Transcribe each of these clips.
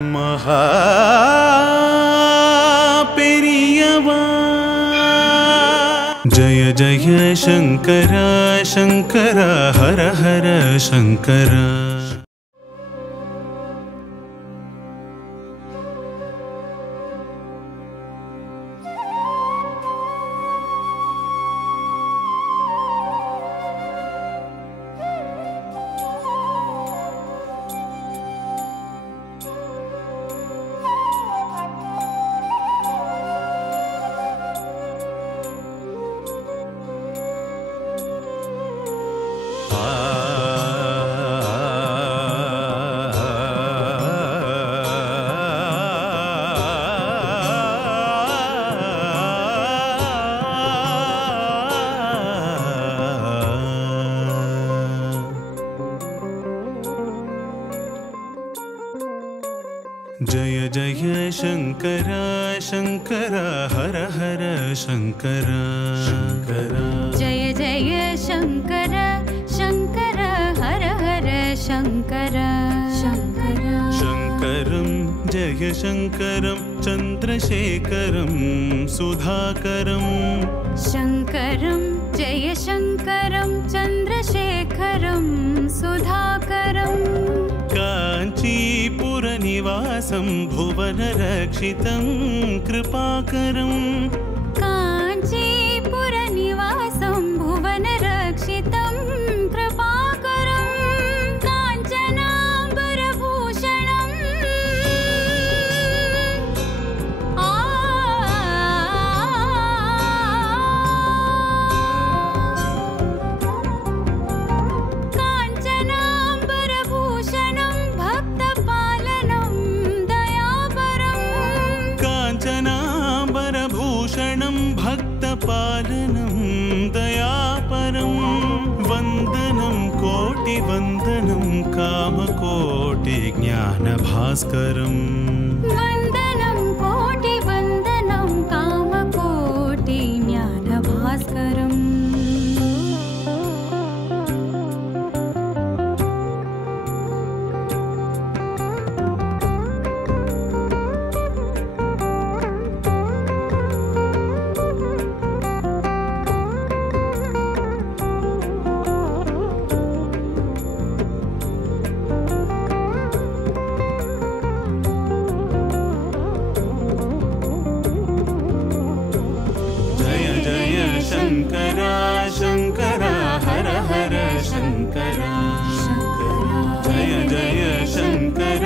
மகா பெரியவா ஜய ஜய சங்கர சங்கர ஹர ஹர சங்கர जय जय शंकर शंकर हर हर शंकर शंकर जय जय शंकर शंकर हर हर शंकर शंकर शंकरं जय शंकरं चंद्रशेखरं सुधाकरं शंकरं जय शंकरं चंद्रशेखरं सुधाकरं काञ्चीपुरनिवासं भुवनरक्षितं कृपाकरं काञ्चीपुरनिवासं भुवनरक्षितं कृपाकरं काञ्चनाम्बरभूषणं भक्तपालनं दयापरं वन्दनं कोटिवन्दनं कामकोटिज्ञानभास्करं वन्दनं कोटिवन्दनं कामकोटिज्ञानभास्करम् शंकर शंकर हर हर शंकर जय जय शंकर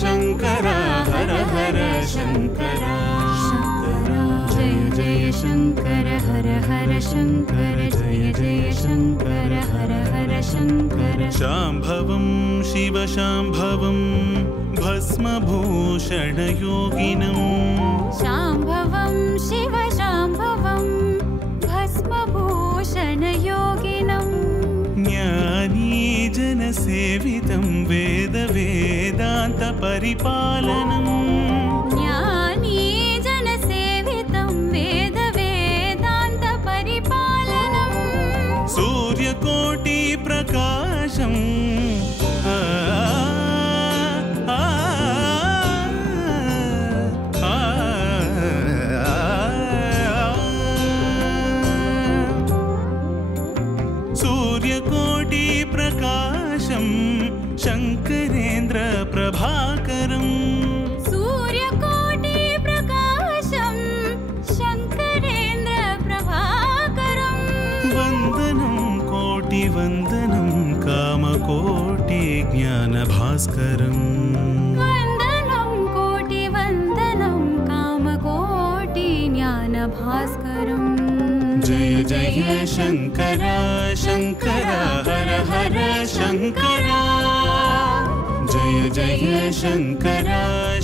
शंकर हर हर शंकर जय जय शंकर हर हर शंकर जय जय शंकर हर हर शंकर शांभवं शिव शांभवं भस्मभूषणयोगिनं शांभवं शिव शांभवं भस्मभूषणयोगिनं ज्ञानीजनसेवितं वेदवेदान्तपरिपालनं ज्ञानीजनसेवितं वेदवेदान्तपरिपालनं सूर्यकोटिप्रकाशम् सूर्यकोटिप्रकाशं शंकरेन्द्र प्रभाकरं सूर्यकोटिप्रकाशं शंकरेन्द्र प्रभाकरं वन्दनं कोटिवन्दनं कामकोटिज्ञानभास्करं वन्दनं कोटिवन्दनं कामकोटिज्ञानभास्करम् जय जय शंकर शंकर हर हर शंकर जय जय शंकर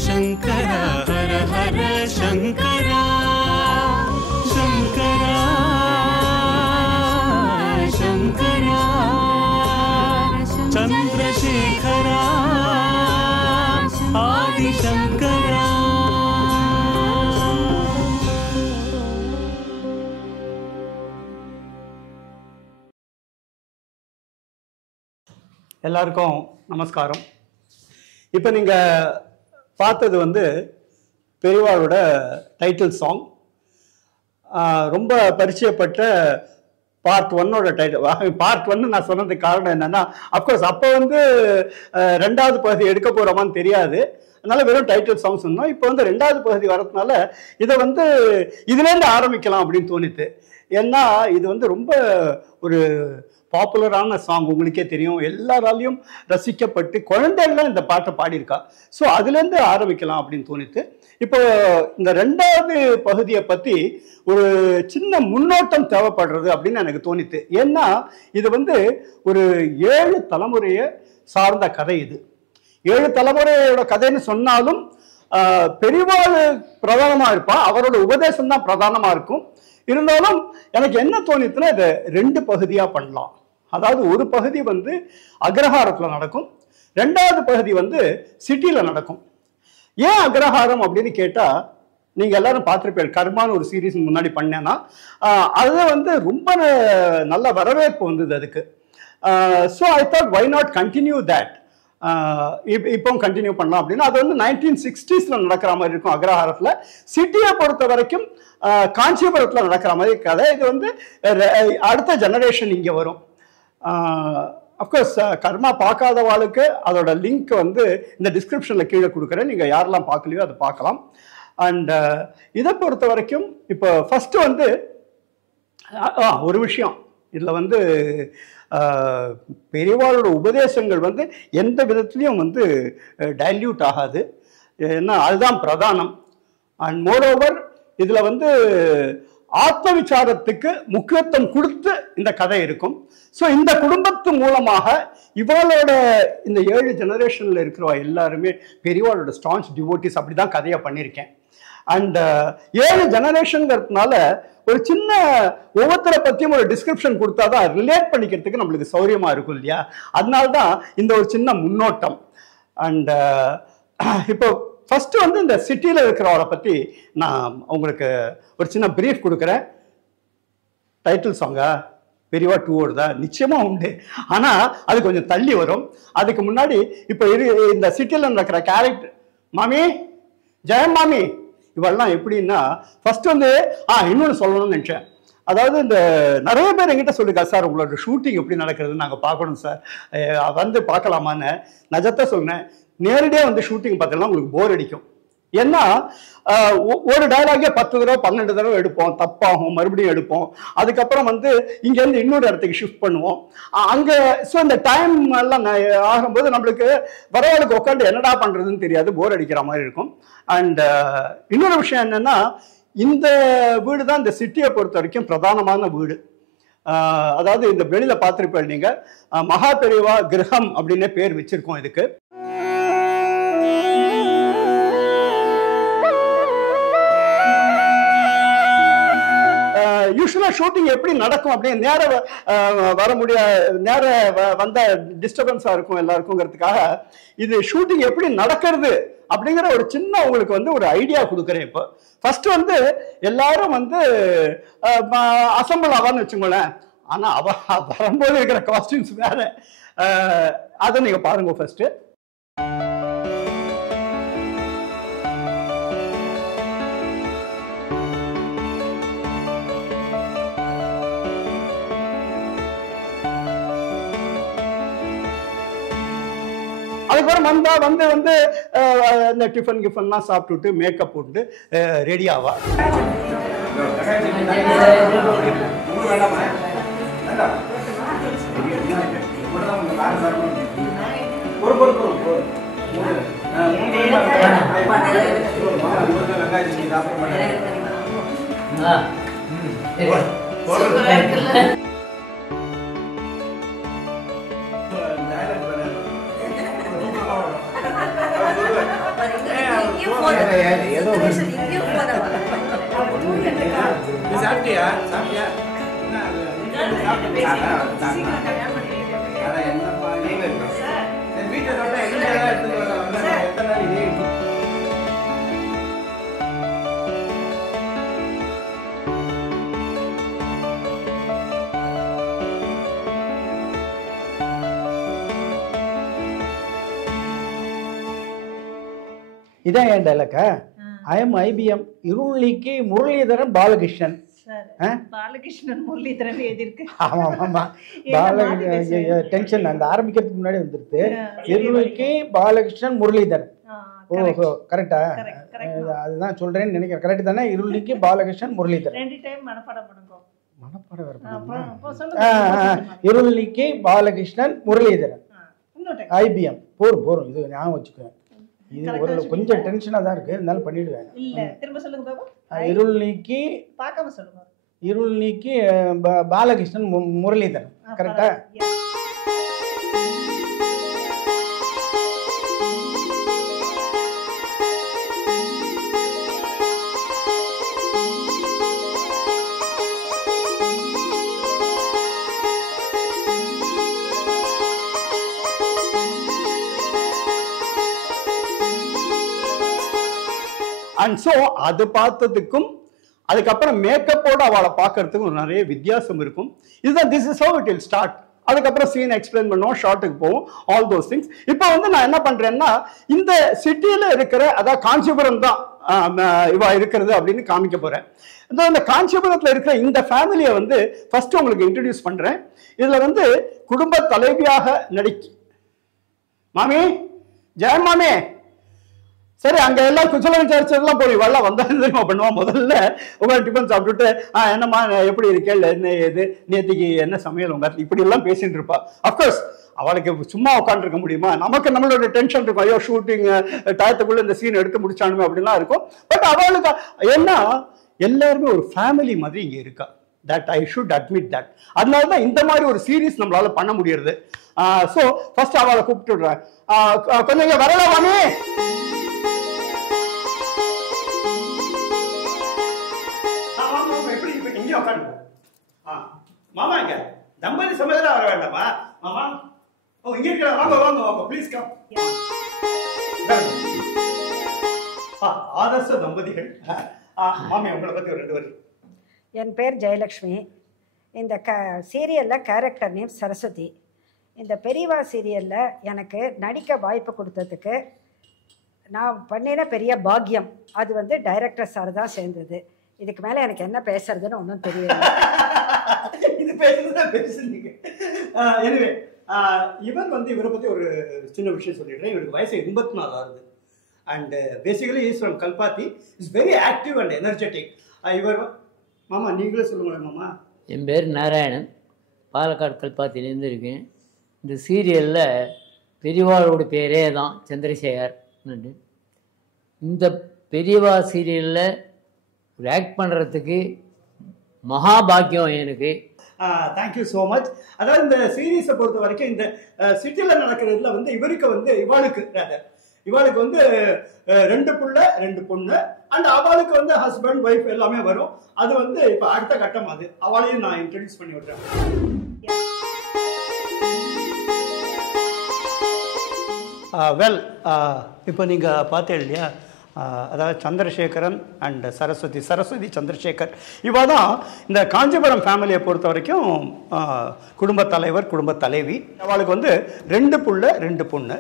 शंकर हर हर शंकर शंकर शंकर चंद्रशेखर आदिशंकर எல்லாருக்கும் நமஸ்காரம். இப்போ நீங்கள் பார்த்தது வந்து பெரியவாளோட டைட்டில் சாங். ரொம்ப பரிச்சயப்பட்ட பார்ட் ஒன்னோட டைட்டில். பார்ட் ஒன்னு நான் சொன்னதுக்கு காரணம் என்னன்னா, அப்கோர்ஸ் அப்போ வந்து ரெண்டாவது பகுதி எடுக்க போகிறோமான்னு தெரியாது, அதனால வெறும் டைட்டில் சாங் சொன்னோம். இப்போ வந்து ரெண்டாவது பகுதி வரதுனால இதை வந்து இதுலேருந்து ஆரம்பிக்கலாம் அப்படின்னு தோணித்து. ஏன்னா இது வந்து ரொம்ப ஒரு பாப்புலரான சாங், உங்களுக்கே தெரியும், எல்லாராலையும் ரசிக்கப்பட்டு குழந்தைகள்லாம் இந்த பாட்டை பாடியிருக்கா. ஸோ அதுலேருந்து ஆரம்பிக்கலாம் அப்படின்னு தோணித்து. இப்போ இந்த ரெண்டாவது பகுதியை பற்றி ஒரு சின்ன முன்னோட்டம் தேவைப்படுறது அப்படின்னு எனக்கு தோணித்து. ஏன்னா இது வந்து ஒரு 7 தலைமுறையை சார்ந்த கதை. இது 7 தலைமுறையோட கதைன்னு சொன்னாலும் பெரியவாள் பிரதானமாக இருப்பா, அவரோட உபதேசம் தான் பிரதானமாக இருக்கும். இருந்தாலும் எனக்கு என்ன தோணித்துன்னா இதை 2 பகுதியாக பண்ணலாம். அதாவது ஒரு பகுதி வந்து அக்ரஹாரத்தில் நடக்கும், ரெண்டாவது பகுதி வந்து சிட்டியில் நடக்கும். ஏன் அக்ரஹாரம் அப்படின்னு கேட்டால், நீங்கள் எல்லாரும் பார்த்துருப்பீங்க, கர்மான்னு ஒரு சீரீஸ் முன்னாடி பண்ணேன்னா அது வந்து ரொம்ப நல்ல வரவேற்பு வந்தது அதுக்கு. So I thought why not continue that, இப்போவும் கண்டினியூ பண்ணலாம் அப்படின்னா. அது வந்து 1960s நடக்கிற மாதிரி இருக்கும் அக்ரஹாரத்தில். சிட்டியை பொறுத்த வரைக்கும் காஞ்சிபுரத்தில் நடக்கிற மாதிரி கதை. இது வந்து அடுத்த ஜெனரேஷன் இங்கே வரும். அஃப்கோர்ஸ் கர்மா பார்க்காதவாளுக்கு அதோட லிங்க் வந்து இந்த டிஸ்கிரிப்ஷனில் கீழே கொடுக்குறேன், நீங்கள் யாரெல்லாம் பார்க்கலையோ அதை பார்க்கலாம். அண்ட் இதை பொறுத்த வரைக்கும் இப்போ ஃபஸ்ட்டு வந்து ஒரு விஷயம், இதில் வந்து பெரியவாளோட உபதேசங்கள் வந்து எந்த விதத்துலையும் வந்து டைல்யூட் ஆகாது, ஏன்னா அதுதான் பிரதானம். அண்ட் மோரோவர் இதில் வந்து ஆத்ம விசாரத்துக்கு முக்கியத்துவம் கொடுத்து இந்த கதை இருக்கும். ஸோ இந்த குடும்பத்து மூலமாக இவளோட இந்த 7 ஜெனரேஷனில் இருக்கிறவா எல்லாருமே பெரியவாளோட ஸ்டான்ச் டிவோட்டிஸ், அப்படி தான் கதையை பண்ணியிருக்கேன். அண்ட் 7 ஜெனரேஷன்ங்கிறதுனால ஒரு சின்ன ஒவ்வொருத்தரை பற்றியும் ஒரு டிஸ்கிரிப்ஷன் கொடுத்தா தான் ரிலேட் பண்ணிக்கிறதுக்கு நம்மளுக்கு சௌரியமாக இருக்கும் இல்லையா, அதனால தான் இந்த ஒரு சின்ன முன்னோட்டம். அண்ட் இப்போ ஃபஸ்ட்டு வந்து இந்த சிட்டியில் இருக்கிறவளை பற்றி நான் உங்களுக்கு ஒரு சின்ன பிரீஃப் கொடுக்குறேன். டைட்டில் சாங்கா பெரியவா 2 ஓடுதா? நிச்சயமாக உண்டு, ஆனால் அது கொஞ்சம் தள்ளி வரும். அதுக்கு முன்னாடி இப்போ இந்த சிட்டியில் நடக்கிற கேரக்டர் மாமி, ஜெயம் மாமி, இவெல்லாம் எப்படின்னா ஃபர்ஸ்ட் வந்து இன்னொன்று சொல்லணும்னு நினச்சேன். அதாவது இந்த நிறைய பேர் எங்கிட்ட சொல்லிருக்கா, சார் உங்களோட ஷூட்டிங் எப்படி நடக்கிறதுன்னு நாங்கள் பார்க்கணும் சார், வந்து பார்க்கலாமான்னு. நஜத்தை சொன்னேன், நேரடியாக வந்து ஷூட்டிங் பார்த்தோம்னா உங்களுக்கு போர் அடிக்கும். ஏன்னா ஒரு டயலாகே 10 தடவை 12 தடவை எடுப்போம், தப்பாகும், மறுபடியும் எடுப்போம். அதுக்கப்புறம் வந்து இங்கேருந்து இன்னொரு இடத்துக்கு ஷிஃப்ட் பண்ணுவோம் அங்கே. ஸோ இந்த டைம் எல்லாம் ஆகும்போது நம்மளுக்கு வரவாளுக்கு உட்காந்து என்னடா பண்ணுறதுன்னு தெரியாது, போர் அடிக்கிற மாதிரி இருக்கும். அண்ட் இன்னொரு விஷயம் என்னென்னா, இந்த வீடு தான் இந்த சிட்டியை பொறுத்த வரைக்கும் பிரதானமான வீடு. அதாவது இந்த வெளியில் பார்த்துருப்பேன் நீங்கள், மகா பெரியவா கிரகம் அப்படின்னே பேர் வச்சிருக்கோம் இதுக்கு. யூஸ்வலாக ஷூட்டிங் எப்படி நடக்கும் அப்படின்னு நேர வர முடியாது, நேர வந்த டிஸ்டர்பன்ஸாக இருக்கும் எல்லாருக்குங்கிறதுக்காக இது ஷூட்டிங் எப்படி நடக்கிறது அப்படிங்கிற ஒரு சின்ன உங்களுக்கு வந்து ஒரு ஐடியா கொடுக்குறேன். இப்போ ஃபர்ஸ்ட் வந்து எல்லாரும் வந்து அசம்பிள் ஆவான்னு வச்சுக்கோங்களேன், ஆனால் வரும்போது இருக்கிற காஸ்டியூம்ஸ் வேற. அதை நீங்கள் பாருங்க ஃபர்ஸ்ட். அதுக்கப்புறம் வந்து வந்து இந்த டிஃபன் கிஃபன்லாம் சாப்பிட்டுட்டு மேக்கப் போட்டு ரெடி ஆவா. இதான் என் டைலாக்கா? I am IBM Irulneekki Muralidharan Balakrishnan. Balakrishnan Muralidharan எழுதிருக்கு. ஆமாம் ஆமாம், பாலகிருஷ்ணன் டென்ஷன் அந்த ஆரம்பிக்கிறதுக்கு முன்னாடி வந்துருக்கு. இருள்நீக்கி பாலகிருஷ்ணன் முரளிதரன். ஓஹோ, கரெக்டா? அதுதான் சொல்றேன்னு நினைக்கிறேன். கரெக்ட் தானே? இருள்நீக்கி பாலகிருஷ்ணன் முரளிதரன். 2 டைம் மனப்பாடம் பண்ணுங்க. மனப்பாடம் இருள்நீக்கி பாலகிருஷ்ணன் முரளிதரன் ஐபிஎம். போரும் இது ஞாபகம் வச்சுக்குவேன். இது ஒரு கொஞ்சம் டென்ஷனாக தான் இருக்கு, இருந்தாலும் பண்ணிடுவேன். திரும்ப சொல்லுங்க பாபா. இருள்நீக்கி பார்க்காம சொல்லுங்க. இருள்நீக்கி பாலகிருஷ்ணன் முரளிதரன். கரெக்டா? அண்ட் ஸோ அது பார்த்ததுக்கும் அதுக்கப்புறம் மேக்கப்போட அவளை பார்க்கறதுக்கும் நிறைய வித்தியாசம் இருக்கும். இதுதான் this is how it will start. அதுக்கப்புறம் சீன் எக்ஸ்பிளைன் பண்ணுவோம், ஷார்ட்டுக்கு போவோம், ஆல் தோஸ் திங்ஸ். இப்போ வந்து நான் என்ன பண்றேன்னா, இந்த சிட்டியில இருக்கிற அதாவது காஞ்சிபுரம் தான் இவா இருக்கிறது அப்படின்னு காமிக்க போறேன். இந்த காஞ்சிபுரத்தில் இருக்கிற இந்த ஃபேமிலியை வந்து ஃபர்ஸ்ட் உங்களுக்கு இன்ட்ரடியூஸ் பண்றேன். இதுல வந்து குடும்ப தலைவியாக மாமி ஜெயன் மாமி. சரி, அங்க எல்லாம் குச்சல விசாரிச்சதெல்லாம் போய் வரல வந்தா தெரியுமா பண்ணுவான். முதல்ல உங்க டிஃபன் சாப்பிட்டுட்டு என்னம்மா எப்படி இருக்கேள், என்ன ஏது நேத்திக்கு என்ன சமையல் உங்க இப்படி எல்லாம் பேசிட்டு இருப்பா. அப்கோர்ஸ் அவளுக்கு சும்மா உட்காந்துருக்க முடியுமா? நமக்கு நம்மளோட டென்ஷன் இருக்கும், ஐயோ ஷூட்டிங் டயத்துக்குள்ள இந்த சீன் எடுத்து முடிச்சானுமே அப்படிலாம் இருக்கும். பட் அவளுக்கு என்ன எல்லாருமே ஒரு ஃபேமிலி மாதிரி இங்க இருக்கா. That I should admit that. அதனால தான் இந்த மாதிரி ஒரு சீரீஸ் நம்மளால பண்ண முடியறது. ஸோ ஃபர்ஸ்ட் அவளை கூப்பிட்டு விடுறேன். கொஞ்சம் இங்க வரலாமே. மாமா இங்க தம்பதி சமையல வர வேண்டாமா மாமா? ஓ இங்க இருக்கா, வாங்க வாங்க வாங்க ப்ளீஸ் கம். ஆதர்ச தம்பதிகள். மாமி உங்களை பத்தி ஒரு 2 வரி. என் பேர் ஜெயலக்ஷ்மி. இந்த சீரியலில் கேரக்டர் நேம் சரஸ்வதி. இந்த பெரியவா சீரியலில் எனக்கு நடிக்க வாய்ப்பு கொடுத்ததுக்கு நான் பண்ணின பெரிய பாக்கியம். அது வந்து டைரக்டர் சார் தான் சேர்ந்தது. இதுக்கு மேலே எனக்கு என்ன பேசுறதுன்னு ஒன்றும் தெரியல. இது பேசுறதுதான் பேசுறீங்க. எனவே இவர் வந்து இவரை பற்றி ஒரு சின்ன விஷயம் சொல்லிடுறேன். இவருக்கு வயசு 84 ஆகுது. And basically is from Kalpathi. Is very active and energetic. இவர் மாமா நீங்களே சொல்லுங்களேன் மாமா. என் பேர் நாராயணன், பாலக்காடு கல்பாத்திலேருந்து இருக்கேன். இந்த சீரியலில் பெரியவாளோட பேரே தான் சந்திரசேகர். இந்த பெரியவா சீரியலில் ஒரு ஆக்ட் பண்ணுறதுக்கு மகாபாக்கியம் எனக்கு. Thank you so much. அதாவது இந்த சீரீஸை பொறுத்த வரைக்கும் இந்த சிட்டியில் நடக்கிறதுல வந்து இவருக்கு வந்து இவாளுக்கு வந்து 2 புள்ள 2 பொண்ணு. அண்ட் அவளுக்கு வந்து ஹஸ்பண்ட் ஒய்ஃப் எல்லாமே வரும். அது வந்து இப்போ அடுத்த கட்டம். அது அவளையும் நான் இன்ட்ரடியூஸ் பண்ணி விடுறேன். வெல், இப்போ நீங்கள் பார்த்தேன் இல்லையா, அதாவது சந்திரசேகரன் அண்ட் சரஸ்வதி சந்திரசேகர். இவா தான் இந்த காஞ்சிபுரம் ஃபேமிலியை பொறுத்த வரைக்கும் குடும்பத் தலைவர், குடும்பத் தலைவி. அவளுக்கு வந்து 2 புள்ள 2 பொண்ணு.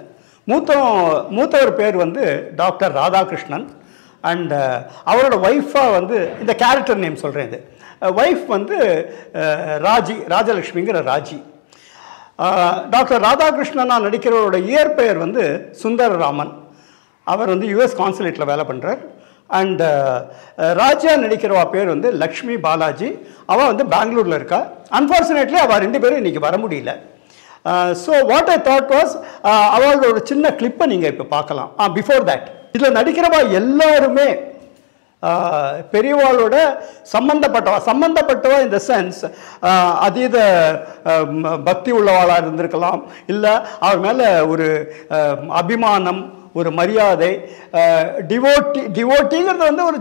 மூத்தவர் பேர் வந்து டாக்டர் ராதாகிருஷ்ணன். அண்ட் அவரோட ஒய்ஃபாக வந்து இந்த கேரக்டர் நேம் சொல்கிறேன். இது ஒய்ஃப் வந்து ராஜலக்ஷ்மிங்கிற ராஜி. டாக்டர் ராதாகிருஷ்ணனா நடிக்கிறவரோட இயற்பெயர் வந்து சுந்தரராமன். அவர் வந்து யுஎஸ் கான்சுலேட்டில் வேலை பண்ணுறார். அண்ட் ராஜா நடிக்கிறவா பேர் வந்து லக்ஷ்மி பாலாஜி. அவள் வந்து பெங்களூரில் இருக்கா. அன்ஃபார்ச்சுனேட்லி அவள் 2 பேரும் இன்றைக்கி வர முடியல. So what I thought was, அவளோட ஒரு சின்ன கிளிப்பை நீங்கள் இப்போ பார்க்கலாம். பிஃபோர் தட் இதில் நடிக்கிறவா எல்லாருமே பெரியவாளோட சம்பந்தப்பட்டவா இந்த சென்ஸ் அதீத பக்தி உள்ளவாளாக இருந்திருக்கலாம், இல்லை அவர் மேலே ஒரு அபிமானம், ஒரு மரியாதை. டிவோட்டிங்கிறது வந்து ஒரு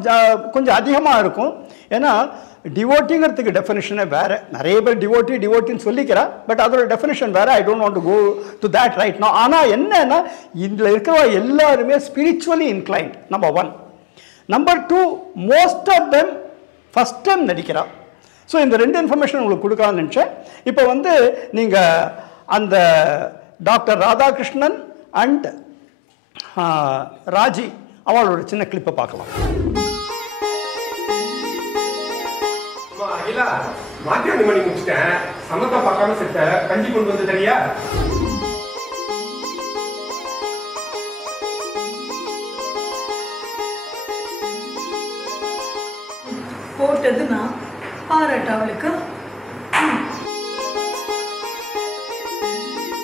கொஞ்சம் அதிகமாக இருக்கும். ஏன்னா டிவோட்டிங்கிறதுக்கு டெஃபினிஷனே வேறு. நிறைய பேர் டிவோட்டின்னு சொல்லிக்கிறா, பட் அதோட டெஃபினிஷன் வேறு. I don't want to go to that right now. ஆனால் என்னன்னா இதில் இருக்கிற எல்லாருமே spiritually inclined. Number 1. Number 2, most of them first time நடிக்கிறா. ஸோ இந்த 2 இன்ஃபர்மேஷன் உங்களுக்கு கொடுக்கலாம்னு நினச்சேன். இப்போ வந்து நீங்கள் அந்த டாக்டர் ராதாகிருஷ்ணன் அண்ட் ராஜி அவளோட சின்ன கிளிப்பை பார்க்கலாம். அகிலா, மாத்தியாணி மணி முடிச்சிட்டேன். சமத்தா பார்க்காம செத்த கஞ்சி கொண்டு வந்து தெரியா? போட்டது நான் பாராட்ட அவளுக்கு.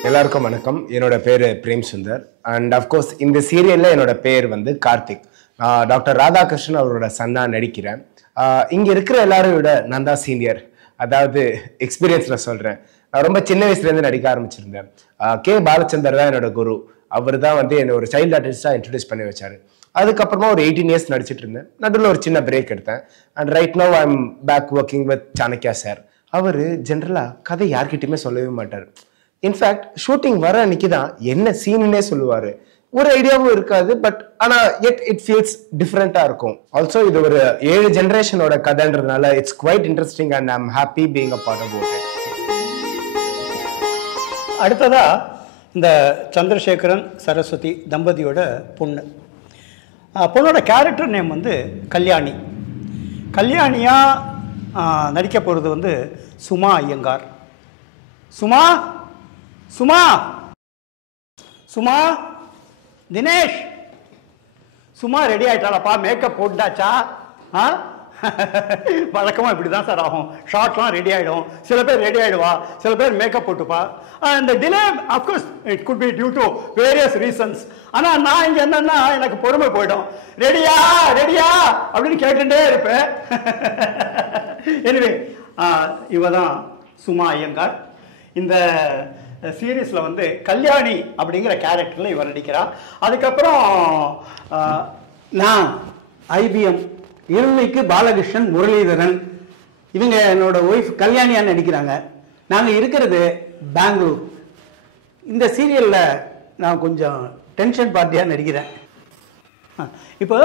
எல்லாருக்கும் வணக்கம். என்னோட பேர் பிரேம் சுந்தர். அண்ட் அஃப்கோர்ஸ் இந்த சீரியலில் என்னோட பேர் வந்து கார்த்திக். டாக்டர் ராதாகிருஷ்ணன் அவரோட சன்னா நடிக்கிறேன். இங்கே இருக்கிற எல்லாரும் விட நான் தான் சீனியர். அதாவது எக்ஸ்பீரியன்ஸில் சொல்கிறேன். நான் ரொம்ப சின்ன வயசுலேருந்து நடிக்க ஆரம்பிச்சிருந்தேன். கே பாலச்சந்தர் தான் என்னோட குரு. அவர் தான் வந்து என்னை ஒரு சைல்டு ஆர்டிஸ்டாக இன்ட்ரடியூஸ் பண்ணி வச்சார். அதுக்கப்புறமா ஒரு 18 இயர்ஸ் நடிச்சிட்டு இருந்தேன். நடுவில் ஒரு சின்ன பிரேக் எடுத்தேன். And right now I am back working with Chanakya sir. அவர் ஜென்ரலாக கதை யார்கிட்டையுமே சொல்லவே மாட்டார். இன்ஃபேக்ட் ஷூட்டிங் வர அன்னைக்கு தான் என்ன சீனுன்னே சொல்லுவார். ஒரு ஐடியாவும் இருக்காது. பட் ஆனால் இட் ஃபீல்ஸ் டிஃப்ரெண்ட்டாக இருக்கும். ஆல்சோ இது ஒரு 7 ஜென்ரேஷனோட கதைன்றதுனால it's quite interesting and I am happy being a part about it. அடுத்ததா இந்த சந்திரசேகரன் சரஸ்வதி தம்பதியோட பொண்ணோட கேரக்டர் நேம் வந்து கல்யாணி. கல்யாணியாக நடிக்க போகிறது வந்து சுமா ஐயங்கார். சுமா சுமா சுமா தினேஷ், சும்மா ரெடி ஆகிட்டாளப்பா? மேக்கப் போட்டாச்சா? வழக்கமாக இப்படி தான் சார் ஆகும். ஷார்ட்லாம் ரெடி ஆகிடும். சில பேர் ரெடி ஆகிடுவா, சில பேர் மேக்கப் போட்டுப்பா. இந்த delay of course it could be due to various reasons. ஆனால் நான் இங்கே என்னன்னா எனக்கு பொறுமை போயிடும். ரெடியா ரெடியா அப்படின்னு கேட்டுட்டே இருப்பேன். எனிவே இவ தான் சுமா ஐயங்கார். இந்த சீரீஸில் வந்து கல்யாணி அப்படிங்கிற கேரக்டரில் இவர் நடிக்கிறார். அதுக்கப்புறம் நான் ஐபிஎம் இருமைக்கு பாலகிருஷ்ணன் முரளிதரன், இவங்க என்னோட ஒய்ஃப் கல்யாணியாக நடிக்கிறாங்க. நாங்கள் இருக்கிறது பெங்களூர். இந்த சீரியலில் நான் கொஞ்சம் டென்ஷன் பார்ட்டியாக நடிக்கிறேன். இப்போ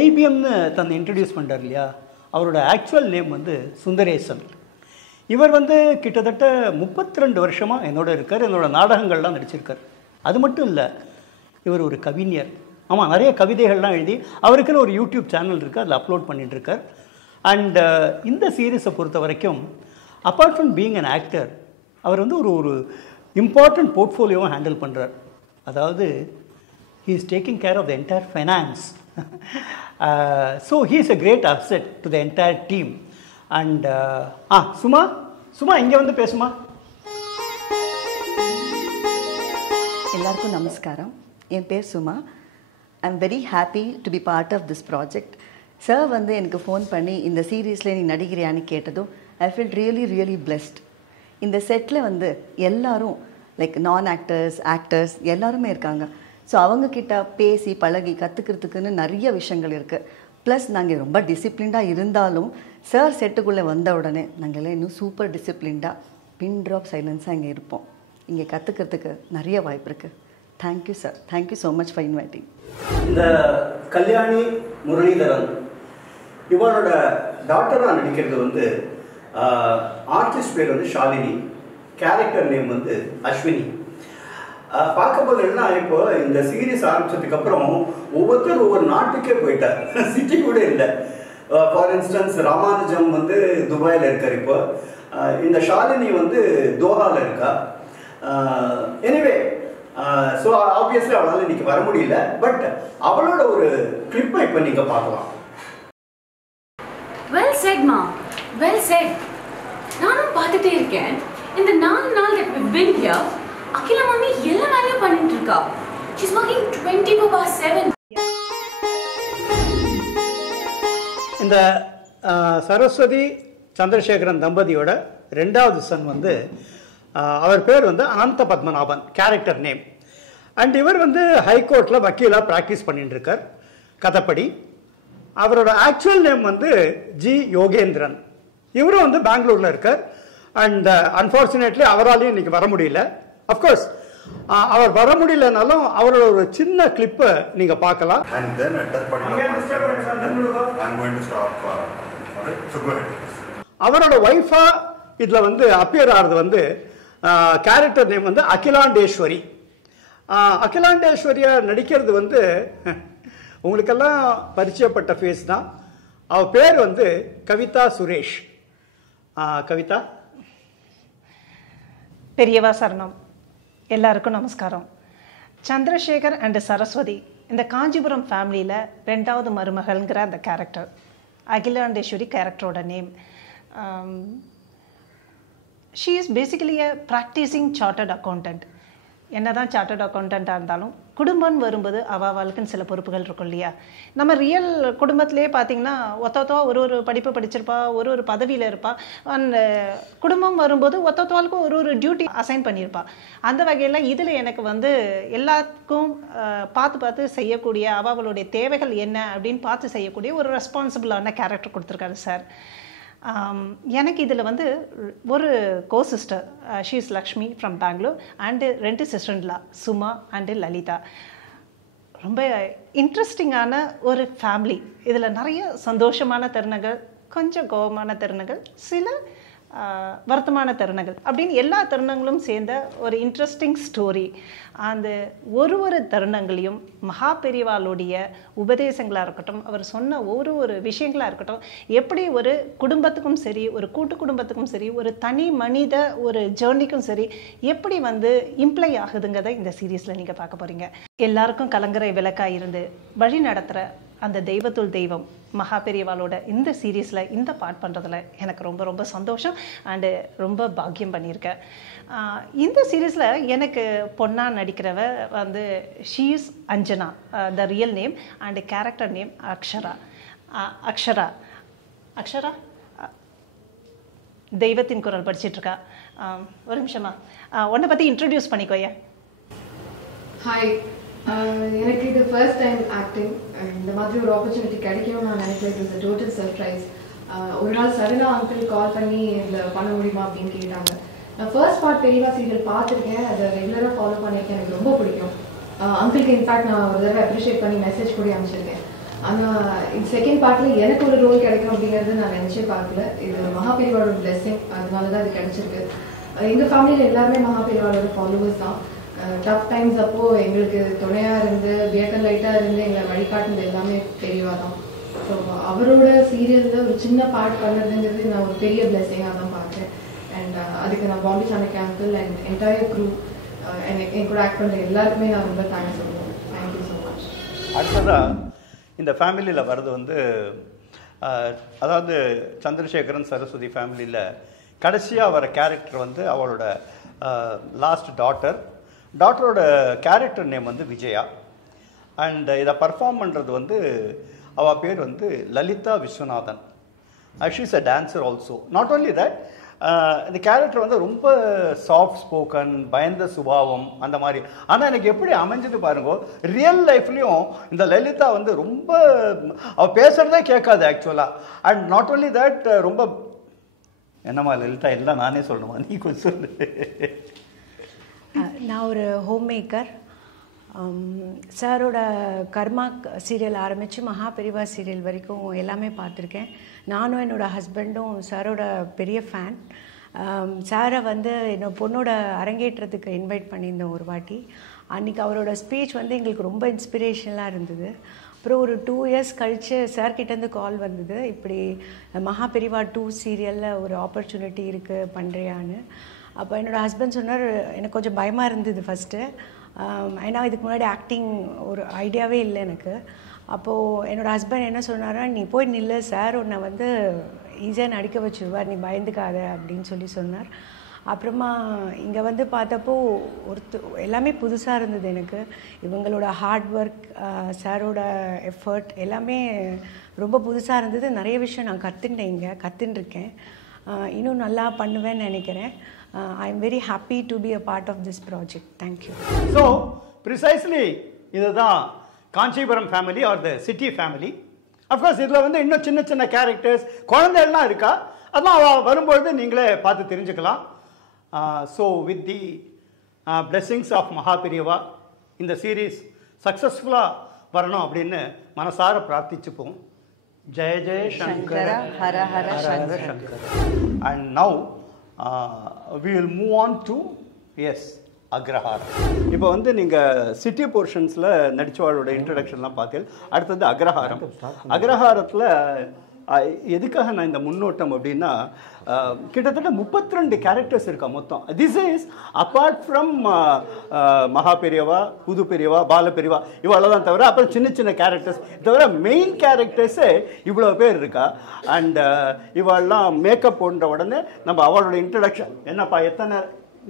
ஐபிஎம்னு தன்னை இன்ட்ரடியூஸ் பண்ணுறார் இல்லையா, அவரோட ஆக்சுவல் நேம் வந்து சுந்தரேசன். இவர் வந்து கிட்டத்தட்ட 32 வருஷமாக என்னோட இருக்கார். என்னோட நாடகங்கள்லாம் நடிச்சிருக்கார். அது மட்டும் இல்லை, இவர் ஒரு கவிஞர். ஆமாம், நிறைய கவிதைகள்லாம் எழுதி அவருக்குன்னு ஒரு யூடியூப் சேனல் இருக்குது, அதில் அப்லோட் பண்ணிட்டுருக்கார். அண்ட் இந்த சீரீஸை பொறுத்த வரைக்கும் apart from being an actor, அவர் வந்து ஒரு இம்பார்ட்டண்ட் போர்ட்ஃபோலியோவை ஹேண்டில் பண்ணுறார். அதாவது he is taking care of the entire finance. So he is a great asset to the entire team. And Suma இங்கே வந்து பேசுமா. எல்லாருக்கும் நமஸ்காரம். என் பேர் Suma. I am very happy to be part of this project. Sir வந்து எனக்கு ஃபோன் பண்ணி இந்த சீரீஸில் நீ நடிக்கிறியான்னு கேட்டதும் ஐ ஃபீல் ரியலி பிளெஸ்ட். இந்த செட்டில் வந்து எல்லாரும் லைக் நான் ஆக்டர்ஸ் எல்லாருமே இருக்காங்க. ஸோ அவங்கக்கிட்ட பேசி பழகி கற்றுக்கிறதுக்குன்னு நிறைய விஷயங்கள் இருக்குது. ப்ளஸ் நாங்கள் ரொம்ப டிசிப்ளின்டாக இருந்தாலும் சார் செட்டுக்குள்ளே வந்த உடனே நாங்கள் எல்லாம் இன்னும் சூப்பர் டிசிப்ளின்டாக பின் ட்ராப் சைலன்ஸாக இங்கே இருப்போம். இங்கே கற்றுக்கிறதுக்கு நிறைய வாய்ப்பு இருக்குது. Thank you sir. Thank you so much for inviting. இந்த கல்யாணி முரளிதரன் இவரோட டாக்டராக நடிக்கிறது வந்து ஆர்டிஸ்ட் பேர் வந்து ஷாலினி, கேரக்டர் நேம் வந்து அஸ்வினி. பார்க்கும்போது என்ன, இப்போ இந்த சீரீஸ் ஆரம்பிச்சதுக்கப்புறம் ஒவ்வொருத்தரும் ஒவ்வொரு நாட்டுக்கே போயிட்டார், சிட்டி கூட இல்லை. ஃபார் இன்ஸ்டன்ஸ் ராமானுஜம் வந்து துபாயில் இருக்கார். இப்போ இந்த ஷாலினி வந்து தோஹாவில் இருக்கா. எனிவே ஸோ ஆப்வியஸ்லி அவளால் இன்னைக்கு வர முடியல. பட் அவளோட ஒரு கிளிப்பை இப்போ நீங்கள் பார்க்கலாம். வெல் செட் மா, வெல் செட். நானும் பார்த்துட்டே இருக்கேன். இந்த 4 நாள் that we've been here, Akila மாமி எல்லா வேலையும் பண்ணிட்டு இருக்கா. She's working 24/7. இந்த சரஸ்வதி சந்திரசேகரன் தம்பதியோட 2வது சன் வந்து அவர் பேர் வந்து அனந்த பத்மநாபன், கேரக்டர் நேம். அண்ட் இவர் வந்து ஹைகோர்ட்டில் வக்கீலாக ப்ராக்டிஸ் பண்ணிட்டு இருக்கார் கதைப்படி. அவரோட ஆக்சுவல் நேம் வந்து ஜி யோகேந்திரன். இவரும் வந்து பெங்களூரில் இருக்கார். அண்ட் அன்ஃபார்ச்சுனேட்லி அவராலையும் இன்னைக்கு வர முடியல. அஃப்கோர்ஸ் அவர் வர முடியலனாலும் அவரோட ஒரு சின்ன கிளிப்பை நீங்கள் பார்க்கலாம். அவரோட ஒய்ஃபா இதில் வந்து அப்பியர் ஆகிறது வந்து கேரக்டர் நேம் வந்து அகிலாண்டேஸ்வரி. அகிலாண்டேஸ்வரியா நடிக்கிறது வந்து உங்களுக்கெல்லாம் பரிச்சயப்பட்ட ஃபேஸ் தான். அவள் பேர் வந்து கவிதா சுரேஷ். கவிதா. பெரியவா சரணம். எல்லாருக்கும் நமஸ்காரம். சந்திரசேகர் அண்ட் சரஸ்வதி இந்த காஞ்சிபுரம் ஃபேமிலியில் 2வது மருமகள்ங்கிற அந்த கேரக்டர், அகிலாண்டேஸ்வரி கேரக்டரோட name. She is basically a practising chartered accountant. என்ன தான் சார்ட்டர்ட் அக்கௌண்டண்ட்டாக இருந்தாலும் குடும்பம்னு வரும்போது அவளுக்குன்னு சில பொறுப்புகள் இருக்கும் இல்லையா. நம்ம ரியல் குடும்பத்திலே பார்த்திங்கன்னா ஒத்தொத்தவா ஒரு படிப்பு படிச்சிருப்பா, ஒரு பதவியில் இருப்பா. அந்த குடும்பம் வரும்போது ஒத்தொத்தவாளுக்கும் ஒரு டியூட்டி அசைன் பண்ணியிருப்பா. அந்த வகையில் இதில் எனக்கு வந்து எல்லாத்துக்கும் பார்த்து செய்யக்கூடிய அவளுடைய தேவைகள் என்ன அப்படின்னு பார்த்து செய்யக்கூடிய ஒரு ரெஸ்பான்சிபிளான கேரக்டர் கொடுத்துருக்காரு சார். எனக்கு இதில் வந்து ஒரு co sister, she is Lakshmi from Bangalore, and 2 சிஸ்டர்லா சுமா அண்டு லலிதா. ரொம்ப இன்ட்ரெஸ்டிங்கான ஒரு ஃபேமிலி. இதில் நிறைய சந்தோஷமான தருணங்கள், கொஞ்சம் கோபமான தருணங்கள், சில வருத்தமான தருணங்கள் அப்படின்னு எல்லா தருணங்களும் சேர்ந்த ஒரு இன்ட்ரெஸ்டிங் ஸ்டோரி. அந்த ஒரு தருணங்களையும் மகா பெரியவாளுடைய உபதேசங்களாக இருக்கட்டும், அவர் சொன்ன ஒரு விஷயங்களாக இருக்கட்டும், எப்படி ஒரு குடும்பத்துக்கும் சரி, ஒரு கூட்டு குடும்பத்துக்கும் சரி, ஒரு தனி மனித ஒரு ஜேர்னிக்கும் சரி எப்படி வந்து இம்ப்ளை ஆகுதுங்கிறத இந்த சீரீஸில் நீங்கள் பார்க்க போகிறீங்க. எல்லாருக்கும் கலங்கரை விளக்காக இருந்து வழி நடத்துகிற அந்த தெய்வத்துள் தெய்வம் மகா பெரியவாளோட இந்த சீரீஸில் இந்த பார்ட் பண்ணுறதுல எனக்கு ரொம்ப சந்தோஷம் அண்டு ரொம்ப பாக்கியம் பண்ணியிருக்கேன். இந்த சீரீஸில் எனக்கு பொண்ணா நடிக்கிறவ வந்து she is Anjana, the real name, and character name Akshara தெய்வத்தின் குரல் படிச்சிட்ருக்கா. ஒரு நிமிஷமா உன்னை பற்றி இன்ட்ரடியூஸ் பண்ணிக்கோயா. ஹாய், எனக்கு இது ஃபர்ஸ்ட் டைம் ஆக்டிங். இந்த மாதிரி ஒரு ஆப்பர்ச்சுனிட்டி கிடைக்கும் நான் நினைக்கிறேன். It's total surprise. ஒரு நாள் சடனாக அங்கிள் கால் பண்ணி இதில் பண்ண முடியுமா அப்படின்னு கேட்டாங்க. நான் ஃபர்ஸ்ட் பார்ட் பெரியவா சீரியல் பார்த்துருக்கேன், அதை ரெகுலராக ஃபாலோ பண்ணியிருக்கேன், எனக்கு ரொம்ப பிடிக்கும். அங்கிளுக்கு இன்ஃபேக்ட் நான் ஒரு தடவை அப்ரிஷியேட் பண்ணி மெசேஜ் கூட அனுப்பிச்சிருக்கேன். ஆனால் இந்த செகண்ட் பார்ட்டில் எனக்கு ஒரு ரோல் கிடைக்கும் அப்படிங்கிறது நான் நினச்சே பார்க்கல. இது மகா பெரியவாளோட பிளெஸிங், அதனால தான் இது கிடைச்சிருக்கு. எங்கள் ஃபேமிலியில் எல்லாருமே மகா பெரியவாளோட ஃபாலோவர்ஸ் தான். டஃப் டைம்ஸ் அப்போது எங்களுக்கு துணையாக இருந்து வியக்கல் லைட்டாக இருந்து எங்களை வழிகாட்டுனது எல்லாமே பெரியவா தான். ஸோ அவரோட சீரியலில் ஒரு சின்ன பார்ட் பண்ணுறதுங்கிறது நான் ஒரு பெரிய பிளெஸிங்காக தான் பார்க்குறேன். அண்ட் அதுக்கு நான் Bombay Chanakya uncle and entire crew என் கூட ஆக்ட் பண்ணுற எல்லாருக்குமே நான் ரொம்ப தேங்க்ஸ் சொல்லுவேன். Thank you so much. அடுத்ததாக இந்த ஃபேமிலியில் வர்றது வந்து அதாவது சந்திரசேகரன் சரஸ்வதி ஃபேமிலியில் கடைசியாக வர கேரக்டர் வந்து அவளோட லாஸ்ட் டாட்டரோட கேரக்டர் நேம் வந்து விஜயா. அண்ட் இதை பர்ஃபார்ம் பண்ணுறது வந்து அவள் பேர் வந்து Lalitha Viswanathan. She is a dancer also. Not only that, இந்த கேரக்டர் வந்து ரொம்ப சாஃப்ட் ஸ்போக்கன், பயந்த சுபாவம் அந்த மாதிரி. ஆனால் எனக்கு எப்படி அமைஞ்சது பாருங்க, ரியல் லைஃப்லேயும் இந்த லலிதா வந்து ரொம்ப அவள் பேசுகிறதே கேட்காது ஆக்சுவலாக. அண்ட் நாட் ஓன்லி தட், ரொம்ப என்னம்மா லலிதா எல்லாம் நானே சொல்லணுமா, நீ கொஞ்சம் சொல்லு. நான் ஒரு ஹோம் மேக்கர். சாரோட கர்மா சீரியல் ஆரம்பித்து மகா பெரியவா சீரியல் வரைக்கும் எல்லாமே பார்த்துருக்கேன். நானும் என்னோடய ஹஸ்பண்டும் சாரோட பெரிய ஃபேன். சாரை வந்து என்னோடய பொண்ணோட அரங்கேற்றத்துக்கு இன்வைட் பண்ணியிருந்தோம் ஒரு வாட்டி. அன்றைக்கி அவரோட ஸ்பீச் வந்து எங்களுக்கு ரொம்ப இன்ஸ்பிரேஷனலாக இருந்தது. அப்புறம் ஒரு 2 இயர்ஸ் கழித்து சார்கிட்டேருந்து கால் வந்தது, இப்படி மகா பெரியவா 2 சீரியலில் ஒரு ஆப்பர்ச்சுனிட்டி இருக்குது பண்ணுறியான்னு. அப்போ என்னோடய ஹஸ்பண்ட் சொன்னார், எனக்கு கொஞ்சம் பயமாக இருந்தது ஃபஸ்ட்டு. ஏன்னா இதுக்கு முன்னாடி ஆக்டிங் ஒரு ஐடியாவே இல்லை எனக்கு. அப்போது என்னோடய ஹஸ்பண்ட் என்ன சொன்னாரா, நீ போய் நில்லு, சார் உன்னை வந்து ஈஸியாக நடிக்க வச்சுருவார், நீ பயந்துக்காத அப்படின்னு சொன்னார். அப்புறமா இங்கே வந்து பார்த்தப்போ எல்லாமே புதுசாக இருந்தது எனக்கு. இவங்களோட ஹார்ட் ஒர்க், சாரோட எஃபர்ட் எல்லாமே ரொம்ப புதுசாக இருந்தது. நிறைய விஷயம் நான் கற்றுருக்கேன். இன்னும் நல்லா பண்ணுவேன்னு நினைக்கிறேன். I am very happy to be a part of this project. Thank you. So, precisely இதுதான் காஞ்சிபுரம் ஃபேமிலி ஆர் த சிட்டி ஃபேமிலி. அஃப்கோர்ஸ் இதில் வந்து இன்னும் சின்ன சின்ன கேரக்டர்ஸ் குழந்தைகள்லாம் இருக்கா, அதெல்லாம் வரும்பொழுது நீங்களே பார்த்து தெரிஞ்சுக்கலாம். So with the blessings of Maha Periyava இந்த சீரீஸ் சக்ஸஸ்ஃபுல்லாக வரணும் அப்படின்னு மனசார பிரார்த்திச்சுப்போம். Jaya Jaya Sankara Hara Hara Sankara. And now we will move on to, yes, அக்ரஹாரம். இப்போ வந்து நீங்கள் சிட்டி போர்ஷன்ஸில் நடிச்சவாளோட இன்ட்ரடக்ஷன்லாம் பார்த்தேன். அடுத்தது அக்ரஹாரம். அக்ரஹாரத்தில் எதுக்காக நான் இந்த முன்னோட்டம் அப்படின்னா, கிட்டத்தட்ட 32 கேரக்டர்ஸ் இருக்கா மொத்தம். திஸ் இஸ் அப்பார்ட் ஃப்ரம் மகா பெரியவா, புது பெரியவா, பால பெரியவா, இவ்வளோதான் தவிர அப்புறம் சின்ன சின்ன கேரக்டர்ஸ் தவிர மெயின் கேரக்டர்ஸே இவ்வளோ பேர் இருக்கா. அண்ட் இவெல்லாம் மேக்கப் போன்ற உடனே நம்ம அவளோட இன்ட்ரடக்ஷன் என்னப்பா, எத்தனை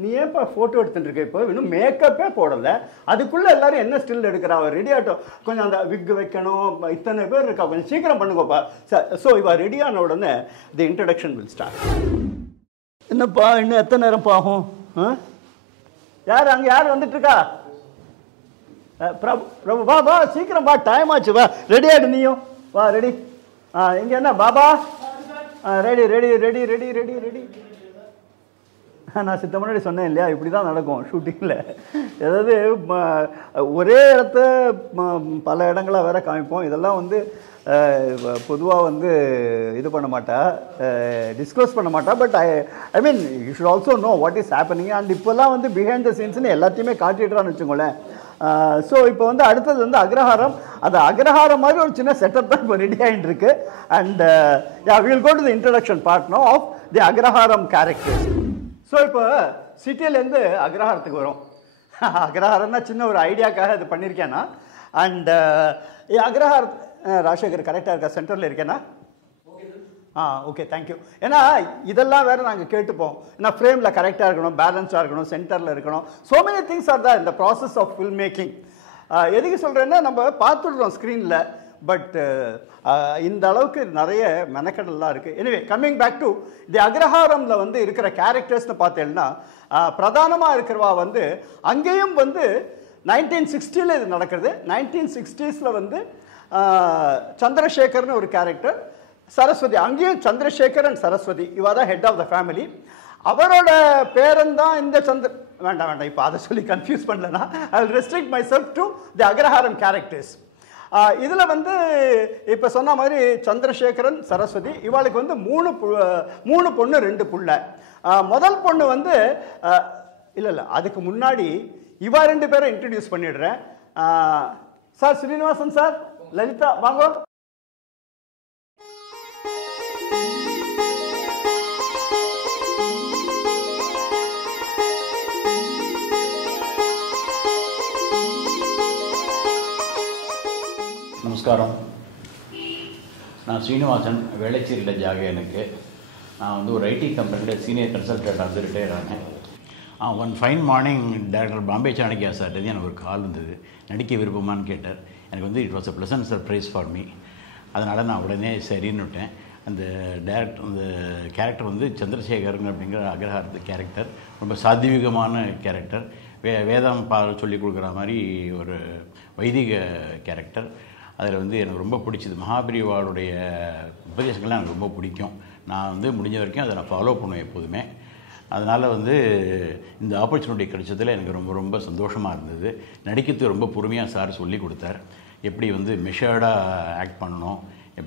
நீ ஏன்ப்பா ஃபோட்டோ எடுத்துட்டு இருக்க, இப்போ இன்னும் மேக்கப்பே போடலை, அதுக்குள்ளே எல்லாரும் என்ன ஸ்டில் எடுக்கிறா, அவர் ரெடி ஆகட்டும், கொஞ்சம் அந்த விக் வைக்கணும், இத்தனை பேர் இருக்கா, கொஞ்சம் சீக்கிரம் பண்ணுங்கப்பா. ஸோ இவ ரெடியான உடனே தி இன்ட்ரடக்ஷன் வில் ஸ்டார்ட். என்னப்பா இன்னும் எத்தனை நேரம் ஆகும்? யார் அங்கே யார் வந்துட்டு இருக்கா? பிரபு வா வா, சீக்கிரம் வா, டைம் ஆச்சு, வா ரெடி ஆகிடு, நீயும் வா ரெடி. இங்கே என்ன Baba? Ready ready ready ready ready ready. நான் சித்த முன்னாடி சொன்னேன் இல்லையா, இப்படி தான் நடக்கும் ஷூட்டிங்கில். ஏதாவது ஒரே இடத்த பல இடங்களாக வேற காமிப்போம். இதெல்லாம் வந்து பொதுவாக வந்து இது பண்ண மாட்டா, டிஸ்க்ளோஸ் பண்ண மாட்டா. But I mean you should also know what is happening. And இப்போல்லாம் வந்து பிஹைண்ட் த சீன்ஸ்னு எல்லாத்தையுமே காட்டிடுறான்னு வச்சுக்கோங்களேன். ஸோ இப்போ வந்து அடுத்தது வந்து அக்ரஹாரம். அது அக்ரஹாரம் மாதிரி ஒரு சின்ன செட்டப் தான் இப்போ ரெடி ஆகிட்டு இருக்கு. And will go to the introduction part no of the agraharam characters. So இப்போ சிட்டியிலேருந்து அக்ரஹாரத்துக்கு வரும். அக்ரஹாரம்னா சின்ன ஒரு ஐடியாக்காக இது பண்ணியிருக்கேன்னா. அண்ட் அக்ரஹார ராஜசேகர் கரெக்டாக இருக்கா? சென்டரில் இருக்கேன்னா? Okay, thank you. ஏன்னா இதெல்லாம் வேறு நாங்கள் கேட்டுப்போம். ஏன்னா ஃப்ரேமில் கரெக்டாக இருக்கணும், பேலன்ஸாக இருக்கணும், சென்டரில் இருக்கணும். ஸோ மெனி திங்ஸ் ஆர் தான் இந்த ப்ராசஸ் ஆஃப் ஃபில்ம் மேக்கிங். எதுக்கு சொல்கிறேன்னா, நம்ம பார்த்துடுறோம் ஸ்க்ரீனில், பட் இந்த அளவுக்கு நிறைய மெனக்கடல்லாம் இருக்குது. Anyway, coming back to the அக்ரஹாரமில் வந்து இருக்கிற கேரக்டர்ஸ்னு பார்த்தேன்னா, பிரதானமாக இருக்கிறவா வந்து அங்கேயும் வந்து 1960 இது நடக்கிறது. 1960s வந்து சந்திரசேகர்னு ஒரு கேரக்டர், சரஸ்வதி, அங்கேயும் சந்திரசேகர் அண்ட் சரஸ்வதி, இவா தான் ஹெட் ஆஃப் த ஃபேமிலி. அவரோட பேரன் தான் இந்த வேண்டாம் இப்போ அதை சொல்லி கன்ஃபியூஸ் பண்ணலன்னா I will restrict my self to the agraharam characters. இதில் வந்து இப்போ சொன்ன மாதிரி சந்திரசேகரன், சரஸ்வதி, இவாளுக்கு வந்து மூணு பொண்ணு 2 புள்ள. முதல் பொண்ணு வந்து இல்லை அதுக்கு முன்னாடி இவா 2 பேரை இன்ட்ரடியூஸ் பண்ணிடுறேன். சார் ஸ்ரீனிவாசன் சார், லலிதா வாங்க. நமஸ்காரம். நான் ஸ்ரீனிவாசன், வேளச்சேரியில் ஜாக. எனக்கு நான் வந்து ஒரு ஐடி கம்பெனியில் சீனியர் கன்சல்டன்ட் வந்து ரிட்டையர் ஆனேன். One fine morning director Bombay Chanakya sir எனக்கு ஒரு கால் வந்தது. நடிக்க விருப்பமானு கேட்டார். எனக்கு வந்து it was a pleasant surprise for me. அதனால் நான் உடனே சரின்னு விட்டேன். அந்த கேரக்டர் வந்து சந்திரசேகரன் அப்படிங்கிற அக்ரஹாரத்து கேரக்டர் ரொம்ப சாத்வீகமான கேரக்டர். வேதம் சொல்லிக் கொடுக்குற மாதிரி ஒரு வைதிக கேரக்டர். அதில் வந்து எனக்கு ரொம்ப பிடிச்சது. மகாபெரிவாளுடைய உபதேசங்கள்லாம் எனக்கு ரொம்ப பிடிக்கும். நான் வந்து முடிஞ்ச வரைக்கும் அதை நான் ஃபாலோ பண்ணுவேன் எப்போதுமே. அதனால் வந்து இந்த ஆப்பர்ச்சுனிட்டி கிடைச்சதில் எனக்கு ரொம்ப ரொம்ப சந்தோஷமாக இருந்தது. நடிக்கிறதுக்கு ரொம்ப பொறுமையாக சார் சொல்லி கொடுத்தார். எப்படி வந்து மெஷர்டாக ஆக்ட் பண்ணணும்,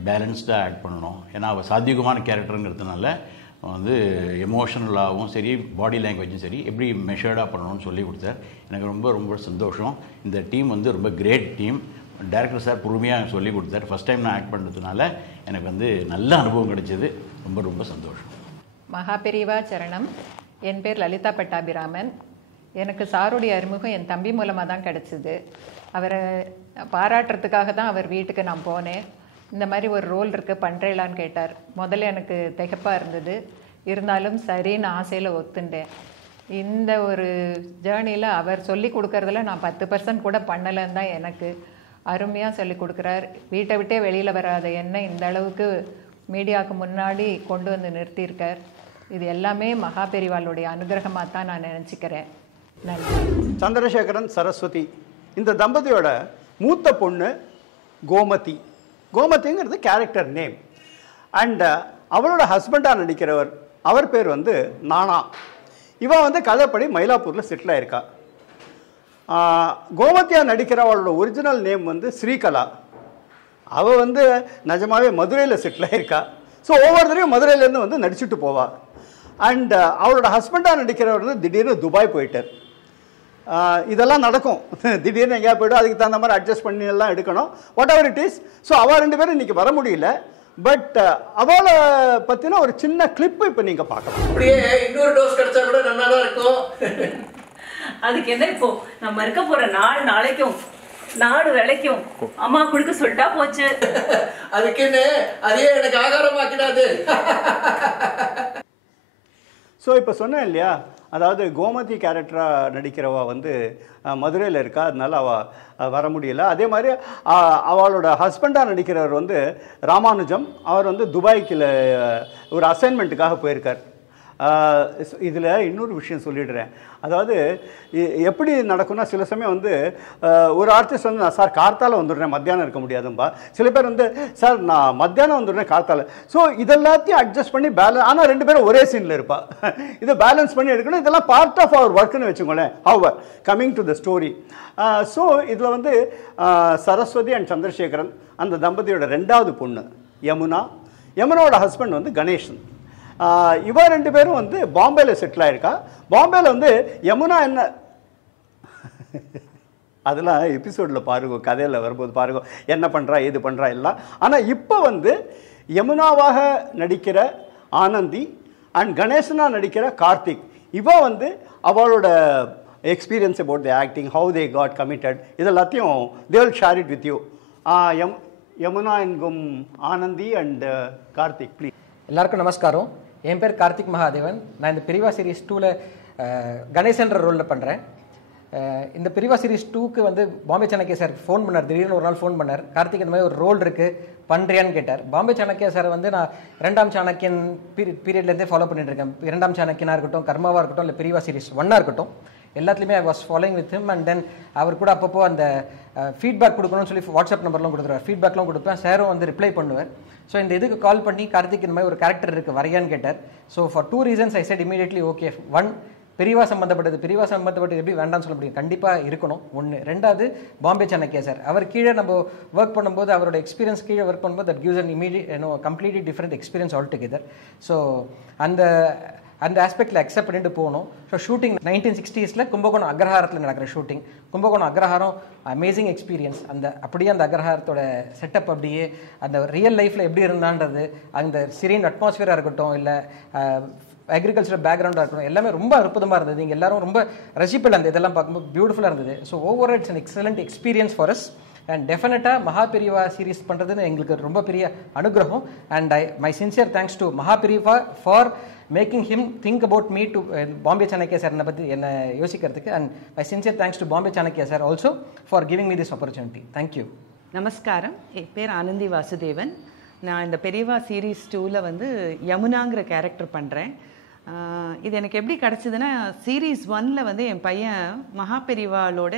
பேலன்ஸ்டாக ஆக்ட் பண்ணணும். ஏன்னா அவள் சாத்வீகமான கேரக்டருங்கிறதுனால வந்து எமோஷனலாகவும் சரி, பாடி லாங்குவேஜும் சரி, எப்படி மெஷர்டாக பண்ணணும்னு சொல்லி கொடுத்தார். எனக்கு ரொம்ப ரொம்ப சந்தோஷம். இந்த டீம் வந்து ரொம்ப கிரேட் டீம். டைரக்டர் சார் பொறுமையாக சொல்லி கொடுத்தார். ஃபஸ்ட் டைம் நான் ஆக்ட் பண்ணுறதுனால எனக்கு வந்து நல்ல அனுபவம் கிடைச்சது. ரொம்ப ரொம்ப சந்தோஷம். மகாபெரிவா சரணம். என் பேர் லலிதா பட்டாபிராமன். எனக்கு சாருடைய அறிமுகம் என் தம்பி மூலமாக தான் கிடச்சிது. அவரை பாராட்டுறதுக்காக தான் அவர் வீட்டுக்கு நான் போனேன். இந்த மாதிரி ஒரு ரோல் இருக்குது, பண்ணுறேலான்னு கேட்டார். முதல்ல எனக்கு திகைப்பாக இருந்தது. இருந்தாலும் சரின்னு ஆசையில் ஒத்துண்டேன். இந்த ஒரு ஜேர்னியில் அவர் சொல்லி கொடுக்கறதுல நான் 10% கூட பண்ணலைன்னு தான் எனக்கு. அருமையாக சொல்லி கொடுக்குறார். வீட்டை விட்டே வெளியில் வராத என்ன இந்த அளவுக்கு மீடியாவுக்கு முன்னாடி கொண்டு வந்து நிறுத்தியிருக்கார். இது எல்லாமே மகாபெரிவாளுடைய அனுகிரகமாக தான் நான் நினச்சிக்கிறேன். நன்றி. சந்திரசேகரன், சரஸ்வதி, இந்த தம்பதியோட மூத்த பொண்ணு கோமதி. கோமதிங்கிறது கேரக்டர் நேம். அண்ட் அவளோட ஹஸ்பண்டாக நடிக்கிறவர், அவர் பேர் வந்து நானா. இவன் வந்து கதைப்படி மயிலாப்பூரில் செட்டில் ஆயிருக்கா. கோமதியாக நடிக்கிறவளோட ஒரிஜினல் நேம் வந்து ஸ்ரீகலா. அவள் வந்து நிஜமாவே மதுரையில் செட்டில் ஆயிருக்கா. ஸோ ஒவ்வொருத்தரையும் மதுரையிலேருந்து வந்து நடிச்சுட்டு போவாள். அண்ட் அவளோட ஹஸ்பண்டாக நடிக்கிறவர் வந்து திடீர்னு துபாய் போயிட்டார். இதெல்லாம் நடக்கும். திடீர்னு எங்கேயா போய்டும், அதுக்கு தகுந்த மாதிரி அட்ஜஸ்ட் பண்ணி எல்லாம் எடுக்கணும். What ever it is. So அவள் 2 பேரும் இன்றைக்கி வர முடியல. பட் அவளை பற்றின ஒரு சின்ன கிளிப்பு இப்போ நீங்கள் பார்க்கலாம். அப்படியே இன்னொரு டோஸ் கிடைச்சா கூட நல்லா தான் இருக்கும். அதுக்கு என்ன இப்போ நம்ம இருக்க போகிற நாளைக்கும் நாடு விளைக்கும் அம்மா கொடுக்க சொல்லிட்டா போச்சு. அதுக்கு என்ன, அதையே எனக்கு ஆகாரமாக்கிடாது. ஸோ இப்போ சொன்னேன் இல்லையா, அதாவது கோமதி கேரக்டராக நடிக்கிறவா வந்து மதுரையில் இருக்கா, அதனால அவள் வர முடியல. அதே மாதிரி அவளோட ஹஸ்பண்டாக நடிக்கிறவர் வந்து ராமானுஜம், அவர் வந்து துபாய்க்கு ஒரு அசைன்மெண்ட்டுக்காக போயிருக்கார். இதில் இன்னொரு விஷயம் சொல்லிடுறேன். அதாவது எப்படி நடக்கும்னா, சில சமயம் வந்து ஒரு ஆர்டிஸ்ட் வந்து நான் சார் கார்த்தால வந்துடுறேன், மத்தியானம் இருக்க முடியாதும்பா. சில பேர் வந்து சார் நான் மத்தியானம் வந்துடுறேன் கார்த்தால. ஸோ இதெல்லாத்தையும் அட்ஜஸ்ட் பண்ணி ஆனால் 2 பேரும் ஒரே சீனில் இருப்பா. இதை பேலன்ஸ் பண்ணி எடுக்கணும். இதெல்லாம் பார்ட் ஆஃப் அவர் ஒர்க்குன்னு வச்சுக்கோங்களேன். Hour coming to the story. So இதில் வந்து சரஸ்வதி அண்ட் சந்திரசேகரன் அந்த தம்பதியோட 2வது பொண்ணு யமுனாவோட ஹஸ்பண்ட் வந்து கணேசன். இவ 2 பேரும் வந்து பாம்பேல செட்டில் ஆயிருக்கா. பாம்பேல வந்து யமுனா என்ன அதெல்லாம் எபிசோடில் பாருங்க, கதையில் வரும்போது பாருங்க என்ன பண்ணுறா ஏது பண்ணுறா எல்லாம். ஆனால் இப்போ வந்து யமுனாவாக நடிக்கிற ஆனந்தி அண்ட் கணேசனாக நடிக்கிற கார்த்திக், இவ வந்து அவளோட experience about the acting, how they got committed, இதெல்லாத்தையும் they will share it with you. Yamuna என்கும் ஆனந்தி அண்ட் கார்த்திக் ப்ளீஸ். எல்லாருக்கும் நமஸ்காரம். என் பேர் கார்த்திக் மகாதேவன். நான் இந்த பிரிவா சீரீஸ் 2ல் கணேசன்ற ரோலில் பண்ணுறேன். இந்த பிரிவா சீரீஸ் 2க்கு வந்து பாம்பே சாணக்கியா சார் ஃபோன் பண்ணார். திடீர்னு ஒரு நாள் ஃபோன் பண்ணார், கார்த்திக் இந்த மாதிரி ஒரு ரோல் இருக்குது பண்ணுறியான்னு கேட்டார். பாம்பே சாணக்கியா சார் வந்து நான் 2ஆம் சாணக்கியன் பீரியட்லேருந்தே ஃபாலோ பண்ணிட்டு இருக்கேன். 2ஆம் சாணக்கியனாக இருக்கட்டும், கர்மாவாக இருக்கட்டும், இல்லை பிரிவா சீரீஸ் 1ஆக இருக்கட்டும், எல்லாத்துலேயுமே I was following with him. And then அவர் கூட அப்பப்போ அந்த ஃபீட்பேக் கொடுக்கணும்னு சொல்லி வாட்ஸ்அப் நம்பர்லாம் கொடுத்துருவார். ஃபீட்பேக்லாம் கொடுப்பேன், சாரும் வந்து ரிப்ளை பண்ணுவார். ஸோ இந்த இதுக்கு கால் பண்ணி கார்த்திக் இந்த மாதிரி ஒரு கேரக்டர் இருக்குது வரையான்னு கேட்டார். So for 2 reasons I set immediately okay. 1, பெரியவா சம்மந்தப்பட்டது எப்படி வேண்டாம்னு சொல்ல முடியும், கண்டிப்பாக இருக்கணும் 1. 2வது பாம்பே சாணக்கியா சார், அவர் கீழே நம்ம ஒர்க் பண்ணும்போது, அவரோட எக்ஸ்பீரியன்ஸ் கீழே ஒர்க் பண்ணும்போது that gives an completely different experience all together. So அந்த ஆஸ்பெக்டில் அக்செப்ட் பண்ணிட்டு போகணும். ஸோ ஷூட்டிங் 1960s கும்பகோணம் அக்ரஹாரத்தில் நடக்கிற ஷூட்டிங். கும்பகோணம் அக்ரஹாரம் அமேசிங் எக்ஸ்பீரியன்ஸ். அப்படியே அந்த அக்ரஹாரத்தோட செட்டப் அப்படியே அந்த ரியல் லைஃப்பில் எப்படி இருந்தான்றது, அந்த சிரீன் அட்மாஸ்பியராக இருக்கட்டும், இல்லை அக்ரிகல்ச்சர் பேக்ரவுண்டாக இருக்கட்டும், எல்லாமே ரொம்ப அற்புதமாக இருந்தது. நீங்கள் எல்லாரும் ரொம்ப ரசிப்பில் அந்த இதெல்லாம் பார்க்கும்போது பியூட்டிஃபுல்லாக இருந்தது. So over it's an excellent experience for us. And டெஃபினட்டாக மகாபிரிவா சீரீஸ் பண்ணுறதுன்னு எங்களுக்கு ரொம்ப பெரிய அனுகிரகம். And my sincere thanks to Mahaperiyava for making him think about me to Bombay Chanakya sir பற்றி என்னை யோசிக்கிறதுக்கு. And my sincere thanks to Bombay Chanakya sir also for giving me this opportunity. Thank you. நமஸ்காரம். என் பேர் ஆனந்தி வாசுதேவன். நான் இந்த பெரியவா சீரீஸ் 2ல் வந்து யமுனாங்கிற கேரக்டர் பண்ணுறேன். இது எனக்கு எப்படி கிடச்சிதுன்னா, சீரீஸ் 1ல் வந்து என் பையன் மகாபெரிவாளோட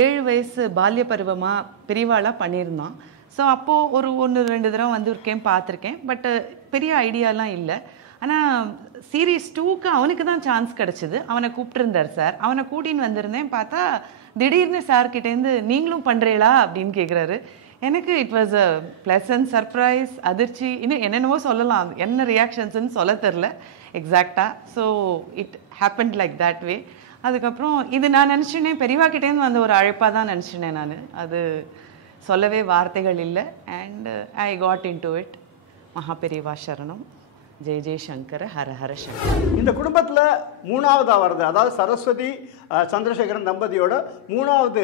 7 வயசு பால்ய பருவமாக பெரியவாளாக பண்ணியிருந்தான். ஸோ அப்போது ஒரு 1-2 தடவை வந்துருக்கேன், பார்த்துருக்கேன். பட் பெரிய ஐடியாலாம் இல்லை. ஆனால் சீரீஸ் 2க்கு அவனுக்கு தான் சான்ஸ் கிடச்சிது. அவனை கூப்பிட்டுருந்தார் சார். அவனை கூட்டின்னு வந்திருந்தேன். பார்த்தா திடீர்னு சார்கிட்டேருந்து நீங்களும் பண்ணுறீங்களா அப்படின்னு கேட்குறாரு. எனக்கு it was a pleasant surprise, அதிர்ச்சி, இன்னும் என்னென்னவோ சொல்லலாம். என்ன ரியாக்ஷன்ஸ்ன்னு சொல்ல தெரில எக்ஸாக்டாக. So it happened like that way. அதுக்கப்புறம் இது நான் நினச்சினேன், பெரியவாக்கிட்டேருந்து வந்த ஒரு அழைப்பாக தான் நினச்சினேன் நான். அது சொல்லவே வார்த்தைகள் இல்லை. And I got in to it. Maha Periyava சரணம். ஜெய ஜெயசங்கர ஹர ஹர சங்கர். இந்த குடும்பத்தில் 3ஆவதாக வருது, அதாவது சரஸ்வதி சந்திரசேகரன் தம்பதியோட 3ஆவது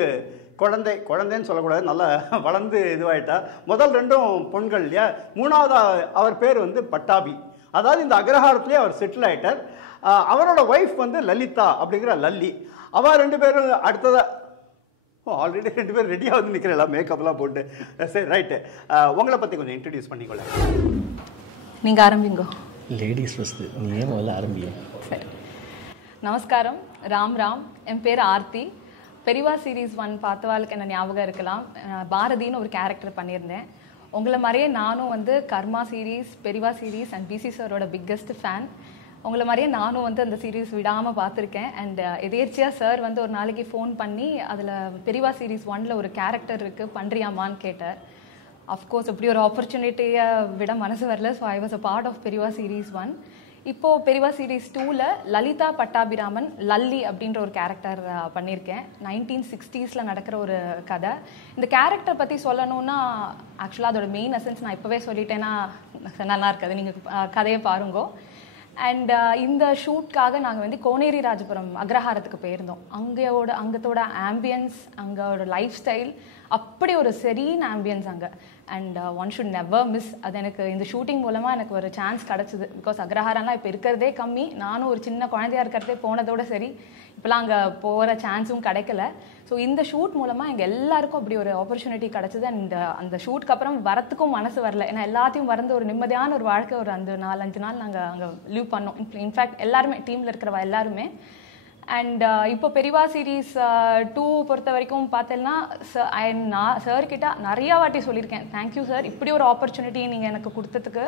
குழந்தைன்னு சொல்லக்கூடாது, நல்லா வளர்ந்து இதுவாயிட்டா. முதல் 2ம் பொண்கள் இல்லையா. 3ஆவது அவர் பேர் வந்து பட்டாபி. அதாவது இந்த அக்ரஹாரத்துலேயே அவர் செட்டில் ஆகிட்டார். அவரோட ஒய்ஃப் வந்து லலிதா அப்படிங்கிற லல்லி. அவள் 2 பேரும் அடுத்ததாக ஆல்ரெடி 2 பேரும் ரெடியாக வந்து நிற்கிறேன், மேக்கப்லாம் போட்டு. சரி, ரைட்டு. உங்களை பற்றி கொஞ்சம் இன்ட்ரடியூஸ் பண்ணிக்கொள்ள. நீங்கள் ஆரம்பிங்கோ. லேடிஸ் ஃபஸ்ட்டு, நீ ஏன் முதல்ல ஆரம்பிங்க. சரி. நமஸ்காரம். ராம். என் பேர் ஆர்த்தி. பெரியவா சீரீஸ் 1 பார்த்தவாளுக்கு என்ன ஞாபகம் இருக்கலாம். பாரதின்னு ஒரு கேரக்டர் பண்ணியிருந்தேன். உங்களை மாதிரியே நானும் வந்து கர்மா சீரீஸ், பெரியவா சீரீஸ் அண்ட் பிசி சாரோட பிக்கெஸ்ட் ஃபேன். உங்களை மாதிரியே நானும் வந்து அந்த சீரீஸ் விடாமல் பார்த்துருக்கேன். அண்ட் எதேர்ச்சியாக சார் வந்து ஒரு நாளைக்கு ஃபோன் பண்ணி அதில் பெரியவா சீரீஸ் 1ல் ஒரு கேரக்டர் இருக்குது, பண்ணுறியாமான்னு கேட்டார். அஃப்கோர்ஸ் இப்படி ஒரு ஆப்பர்ச்சுனிட்டியை விட மனசு வரல. So I was a part of Periyava series 1. இப்போது பெரியவா சீரீஸ் 2ல் லலிதா பட்டாபிராமன் லல்லி அப்படின்ற ஒரு கேரக்டர் பண்ணியிருக்கேன். 1960s நடக்கிற ஒரு கதை. இந்த கேரக்டர் பற்றி சொல்லணுன்னா ஆக்சுவலாக அதோட மெயின் எசன்ஸ் நான் இப்போவே சொல்லிட்டேன்னா நல்லா இருக்காது, நீங்கள் கதையை பாருங்கோ. அண்ட் இந்த ஷூட்காக நாங்கள் வந்து கோனேரி ராஜபுரம் அக்ரஹாரத்துக்கு போயிருந்தோம். அங்கத்தோட ஆம்பியன்ஸ், அங்கோட லைஃப் ஸ்டைல் அப்படி ஒரு செரீன் ஆம்பியன்ஸ் அங்கே. And one should never miss. அது எனக்கு இந்த ஷூட்டிங் மூலமாக எனக்கு ஒரு சான்ஸ் கிடச்சிது. பிகாஸ் அக்ரஹாரம்லாம் இப்போ இருக்கிறதே கம்மி. நானும் ஒரு சின்ன குழந்தையாக இருக்கிறதே போனதோட சரி, இப்போலாம் அங்கே போகிற சான்ஸும் கிடைக்கல. ஸோ இந்த ஷூட் மூலமாக எங்கள் எல்லாருக்கும் அப்படி ஒரு ஆப்பர்ச்சுனிட்டி கிடச்சிது. அண்ட் அந்த ஷூட்க்கு அப்புறம் வரத்துக்கும் மனசு வரல. ஏன்னா எல்லாத்தையும் மறந்து ஒரு நிம்மதியான ஒரு வாழ்க்கை ஒரு அந்த 4-5 நாள் நாங்கள் அங்கே லீவ் பண்ணோம். இன்ஃபேக்ட் எல்லாருமே டீமில் இருக்கிறவா எல்லாருமே. அண்ட் இப்போ பெரியவா சீரீஸ் 2 பொறுத்த வரைக்கும் பார்த்தேன்னா நான் சார்கிட்ட நிறையா வாட்டி சொல்லியிருக்கேன், தேங்க்யூ சார், இப்படி ஒரு ஆப்பர்ச்சுனிட்டி நீங்கள் எனக்கு கொடுத்ததுக்கு.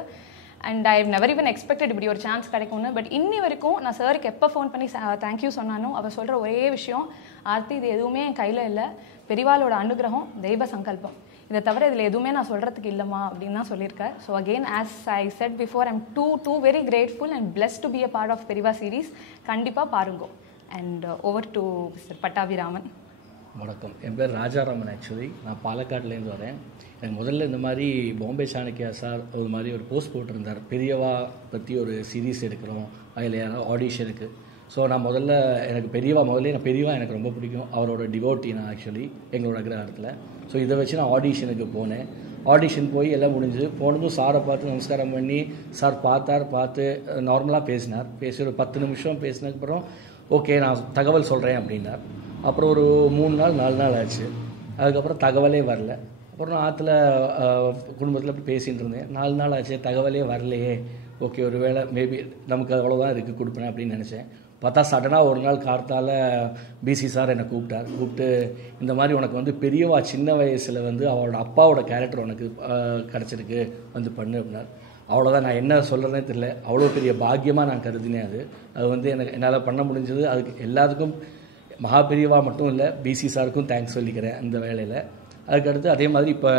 And I never even expected இப்படி ஒரு சான்ஸ் கிடைக்கும்னு. பட் இன்னி வரைக்கும் நான் சாருக்கு எப்போ ஃபோன் பண்ணி தேங்க்யூ சொன்னானோ அவர் சொல்கிற ஒரே விஷயம், ஆர்த்தி இது எதுவுமே என் கையில் இல்லை, பெரியவாளோட அனுகிரகம், தெய்வ சங்கல்பம், இதை தவிர இதில் எதுவுமே நான் சொல்கிறதுக்கு இல்லைம்மா அப்படின்னு தான் சொல்லியிருக்கேன். So again as I said before, I'm too very grateful and blessed to be a part of Periyava series. கண்டிப்பாக பாருங்கோ. And over to mister Pattabiraman. வணக்கம், என் பேர் ராஜாராமன். ஆக்சுவலி நான் பாலக்காட்லேருந்து வரேன். எனக்கு முதல்ல இந்த மாதிரி பாம்பே சாணக்கியா சார் ஒரு மாதிரி ஒரு போஸ்ட் போட்டிருந்தார், பெரியவா பற்றி ஒரு சீரீஸ் எடுக்கிறோம், அதில் யாராவது ஆடிஷனுக்கு. ஸோ நான் எனக்கு பெரியவா எனக்கு ரொம்ப பிடிக்கும், அவரோட டிவோட்டி நான் ஆக்சுவலி எங்களோட அக்ரஹாரத்தில். ஸோ இதை வச்சு நான் ஆடிஷனுக்கு போனேன். ஆடிஷன் போய் எல்லாம் முடிஞ்சு போனதும் சாரை பார்த்து நமஸ்காரம் பண்ணி சார் பார்த்து நார்மலாக பேசி ஒரு 10 நிமிஷம் பேசினதுக்கப்புறம் ஓகே நான் தகவல் சொல்கிறேன் அப்படின்னார். அப்புறம் ஒரு 3 நாள் 4 நாள் ஆச்சு. அதுக்கப்புறம் தகவலே வரல. அப்புறம் நான் ஆற்றுல குடும்பத்தில் போய் பேசிகிட்டு இருந்தேன். 4 நாள் ஆச்சு, தகவலே வரலையே, ஓகே ஒரு வேளை மேபி நமக்கு அவ்வளோதான் இருக்குது கொடுப்பேன் அப்படின்னு நினச்சேன். பார்த்தா சடனாக ஒரு நாள் கார்த்தால பிசி சார் என்னை கூப்பிட்டு இந்த மாதிரி உனக்கு வந்து பெரியவா சின்ன வயசில் வந்து அவளோட அப்பாவோட கேரக்டர் உனக்கு கிடச்சிருக்கு, வந்து பண்ணு அப்படின்னார். அவ்வளோதான், நான் என்ன சொல்கிறேனே தெரியல. அவ்வளோ பெரிய பாக்கியமாக நான் கருதினேன். அது வந்து என்னால் பண்ண முடிஞ்சது. அதுக்கு எல்லாத்துக்கும் மகாபெரியவா மட்டும் இல்லை, பிசி சாருக்கும் தேங்க்ஸ் சொல்லிக்கிறேன் அந்த வேலையில். அதுக்கடுத்து அதே மாதிரி இப்போ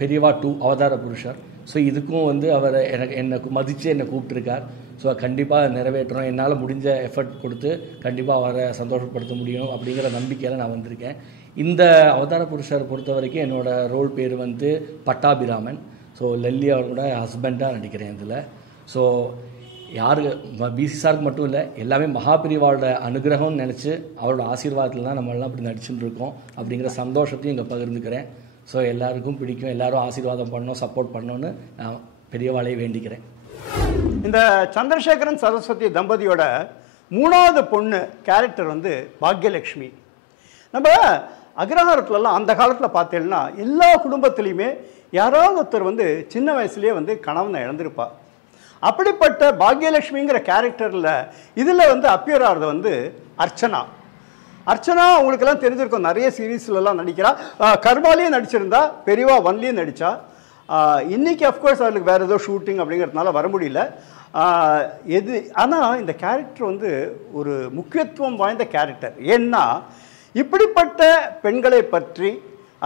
பெரியவா 2 அவதார புருஷர். ஸோ இதுக்கும் வந்து அவர் என்னை மதித்து என்னை கூப்பிட்டுருக்கார். ஸோ கண்டிப்பாக நிறைவேற்றணும், என்னால் முடிஞ்ச எஃபர்ட் கொடுத்து கண்டிப்பாக அவரை சந்தோஷப்படுத்த முடியும் அப்படிங்கிற நம்பிக்கையில் நான் வந்திருக்கேன். இந்த அவதார புருஷர் பொறுத்த வரைக்கும் என்னோடய ரோல் பேர் வந்து பட்டாபிராமன். ஸோ லல்லி அவரோட ஹஸ்பண்டாக நடிக்கிறேன் இதில். ஸோ பிசி சாருக்கு மட்டும் இல்லை, எல்லாமே மகாபிரிவாவோட அனுகிரகம்னு நினச்சி அவரோட ஆசீர்வாதத்தில் தான் நம்மளாம் அப்படி நடிச்சுட்டு இருக்கோம் அப்படிங்கிற சந்தோஷத்தையும் இங்கே பகிர்ந்துக்கிறேன். ஸோ எல்லாருக்கும் பிடிக்கும், எல்லாரும் ஆசீர்வாதம் பண்ணணும், சப்போர்ட் பண்ணணும்னு நான் பெரியவாளையை வேண்டிக்கிறேன். இந்த சந்திரசேகரன் சரஸ்வதி தம்பதியோட 3வது பொண்ணு கேரக்டர் வந்து பாக்யலட்சுமி. நம்ம அக்ரஹாரத்துலலாம் அந்த காலத்தில் பார்த்தீங்கன்னா எல்லா குடும்பத்துலேயுமே யாராவது ஒருத்தர் வந்து சின்ன வயசுலேயே வந்து கணவனை இழந்திருப்பா. அப்படிப்பட்ட பாக்யலட்சுமிங்கிற கேரக்டரில் இதில் வந்து அப்பியர் ஆகிறது வந்து அர்ச்சனா உங்களுக்கெல்லாம் தெரிஞ்சிருக்கும், நிறைய சீரீஸ்லலாம் நடிக்கிறா. கர்மாலேயும் நடிச்சிருந்தா, பெரியவா 1லேயும் நடித்தா. இன்றைக்கி அஃப்கோர்ஸ் அவளுக்கு வேறு ஏதோ ஷூட்டிங் அப்படிங்கிறதுனால வர முடியல. ஆனால் இந்த கேரக்டர் வந்து ஒரு முக்கியத்துவம் வாய்ந்த கேரக்டர். ஏன்னா இப்படிப்பட்ட பெண்களை பற்றி,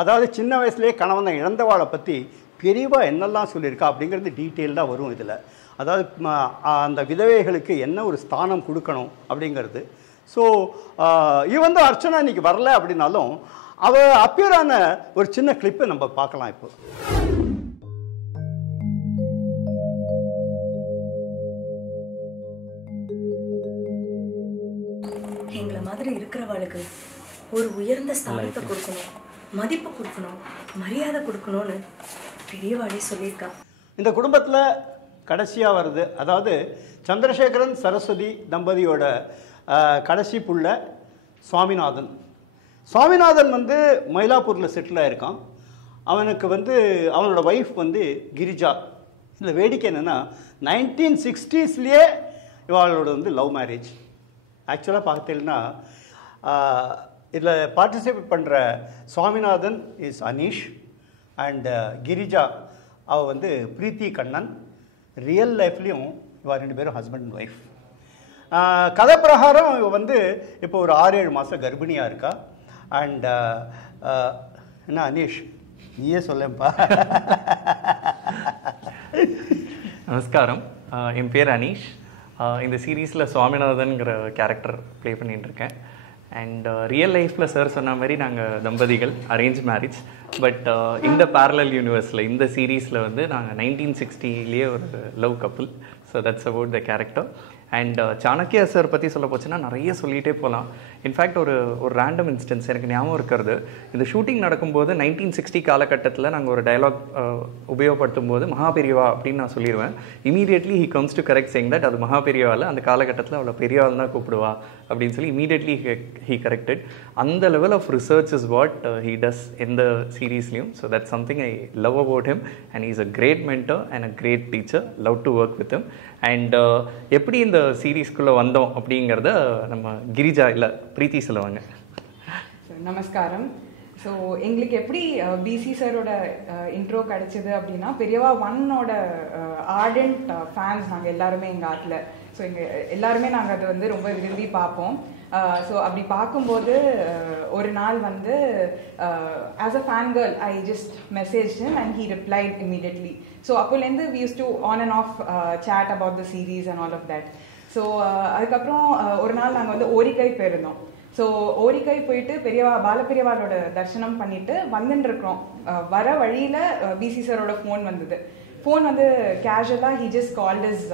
அதாவது சின்ன வயசுலேயே கணவனை இழந்தவாளை பற்றி பெரியவா என்னெல்லாம் சொல்லியிருக்கா அப்படிங்கிறது டீட்டெயில்டாக வரும் இதில். அதாவது அந்த விதவைகளுக்கு என்ன ஒரு ஸ்தானம் கொடுக்கணும் அப்படிங்கிறது. ஸோ வந்து அர்ச்சனா இன்னைக்கு வரல அப்படின்னாலும் அவள் அப்பியரான ஒரு சின்ன கிளிப்பை நம்ம பார்க்கலாம். இப்போ எங்களை மாதிரி இருக்கிறவளுக்கு ஒரு உயர்ந்த ஸ்தானத்தை கொடுக்கணும், மதிப்பு கொடுக்கணும், மரியாதை கொடுக்கணும்னு பெரியவாளே சொல்லியிருக்கா. இந்த குடும்பத்தில் கடைசியாக வருது, அதாவது சந்திரசேகரன் சரஸ்வதி தம்பதியோட கடைசி புள்ள சுவாமிநாதன் வந்து மயிலாப்பூரில் செட்டில் ஆகிருக்கான். அவனுக்கு வந்து அவனோட ஒய்ஃப் வந்து கிரிஜா. இதில் வேடிக்கை என்னென்னா 1960ஸ்லேயே இவளோட வந்து லவ் மேரேஜ். ஆக்சுவலாக பார்த்தீங்கன்னா இதில் பார்ட்டிசிபேட் பண்ணுற சுவாமிநாதன் இஸ் அனீஷ் அண்ட் கிரிஜா அவள் வந்து பிரீத்தி கண்ணன். ரியல் லைஃப்லேயும் இவள் 2 பேரும் ஹஸ்பண்ட் அண்ட் ஒய்ஃப். கதை பிரகாரம் இவள் வந்து இப்போ ஒரு 6-7 மாதம் கர்ப்பிணியாக இருக்கா. அண்ட் என்ன அனீஷ் நீயே சொல்லேன்ப்பா. நமஸ்காரம், என் பேர் அனீஷ். இந்த சீரீஸில் சுவாமிநாதன்கிற கேரக்டர் ப்ளே பண்ணிகிட்ருக்கேன். அண்ட் ரியல் லைஃப்பில் சார் சொன்ன மாதிரி நாங்கள் தம்பதிகள், அரேஞ்ச் மேரேஜ். பட் இந்த பேரலல் யூனிவர்ஸில், இந்த சீரீஸில் வந்து நாங்கள் 1960லேயே ஒரு love couple. So that's about the character. And Chanakya sir பற்றி சொல்ல போச்சுன்னா நிறைய சொல்லிகிட்டே போகலாம். இன்ஃபேக்ட் ஒரு ரேண்டம் இன்ஸ்டன்ஸ் எனக்கு ஞாபகம் இருக்கிறது. இந்த ஷூட்டிங் நடக்கும்போது 1960 காலகட்டத்தில் நாங்கள் ஒரு டயலாக் உபயோகப்படுத்தும் போது மகாபெரியவா அப்படின்னு நான் சொல்லிடுவேன். Immediately he comes to correct saying that அது மகாபெரியவாவில் அந்த காலகட்டத்தில் அவளை பெரியவாள் தான் கூப்பிடுவா அப்படின்னு சொல்லி இமீடியட்லி ஹி கரெக்டட். அந்த level of research is what he does எந்த சீரீஸ்லையும். So that's something I love about him. And is a great mentor and a great teacher. Love to work with him. And எப்படி இந்த சீரீஸ்குள்ளே வந்தோம் அப்படிங்கிறத நம்ம கிரிஜா இல்லை பிரீத்தி சொல்லுவாங்க. நமஸ்காரம். ஸோ எங்களுக்கு எப்படி பிசி சாரோட இன்ட்ரோ கிடச்சிது அப்படின்னா, பெரியவா 1ஓட ஆர்டென்ட் ஃபேன்ஸ் நாங்கள் எல்லாருமே எங்கள் ஆட்டில். ஸோ எங்கள் எல்லாருமே நாங்கள் அதை வந்து ரொம்ப விரும்பி பார்ப்போம். ஸோ அப்படி பார்க்கும்போது ஒரு நாள் வந்து as a fan girl I just message him and he replied immediately. So அப்போலேருந்து we use to on and off chat about the series and all of that. So அதுக்கப்புறம் ஒரு நாள் நாங்கள் வந்து ஓரிக்கை போயிருந்தோம். ஸோ ஓரிக்கை போயிட்டு பாலபெரியவாளோட தரிசனம் பண்ணிட்டு வந்துட்டு இருக்கோம். வர வழியில் பிசி சாரோட ஃபோன் வந்தது. ஃபோன் வந்து கேஷுவலாக he just called is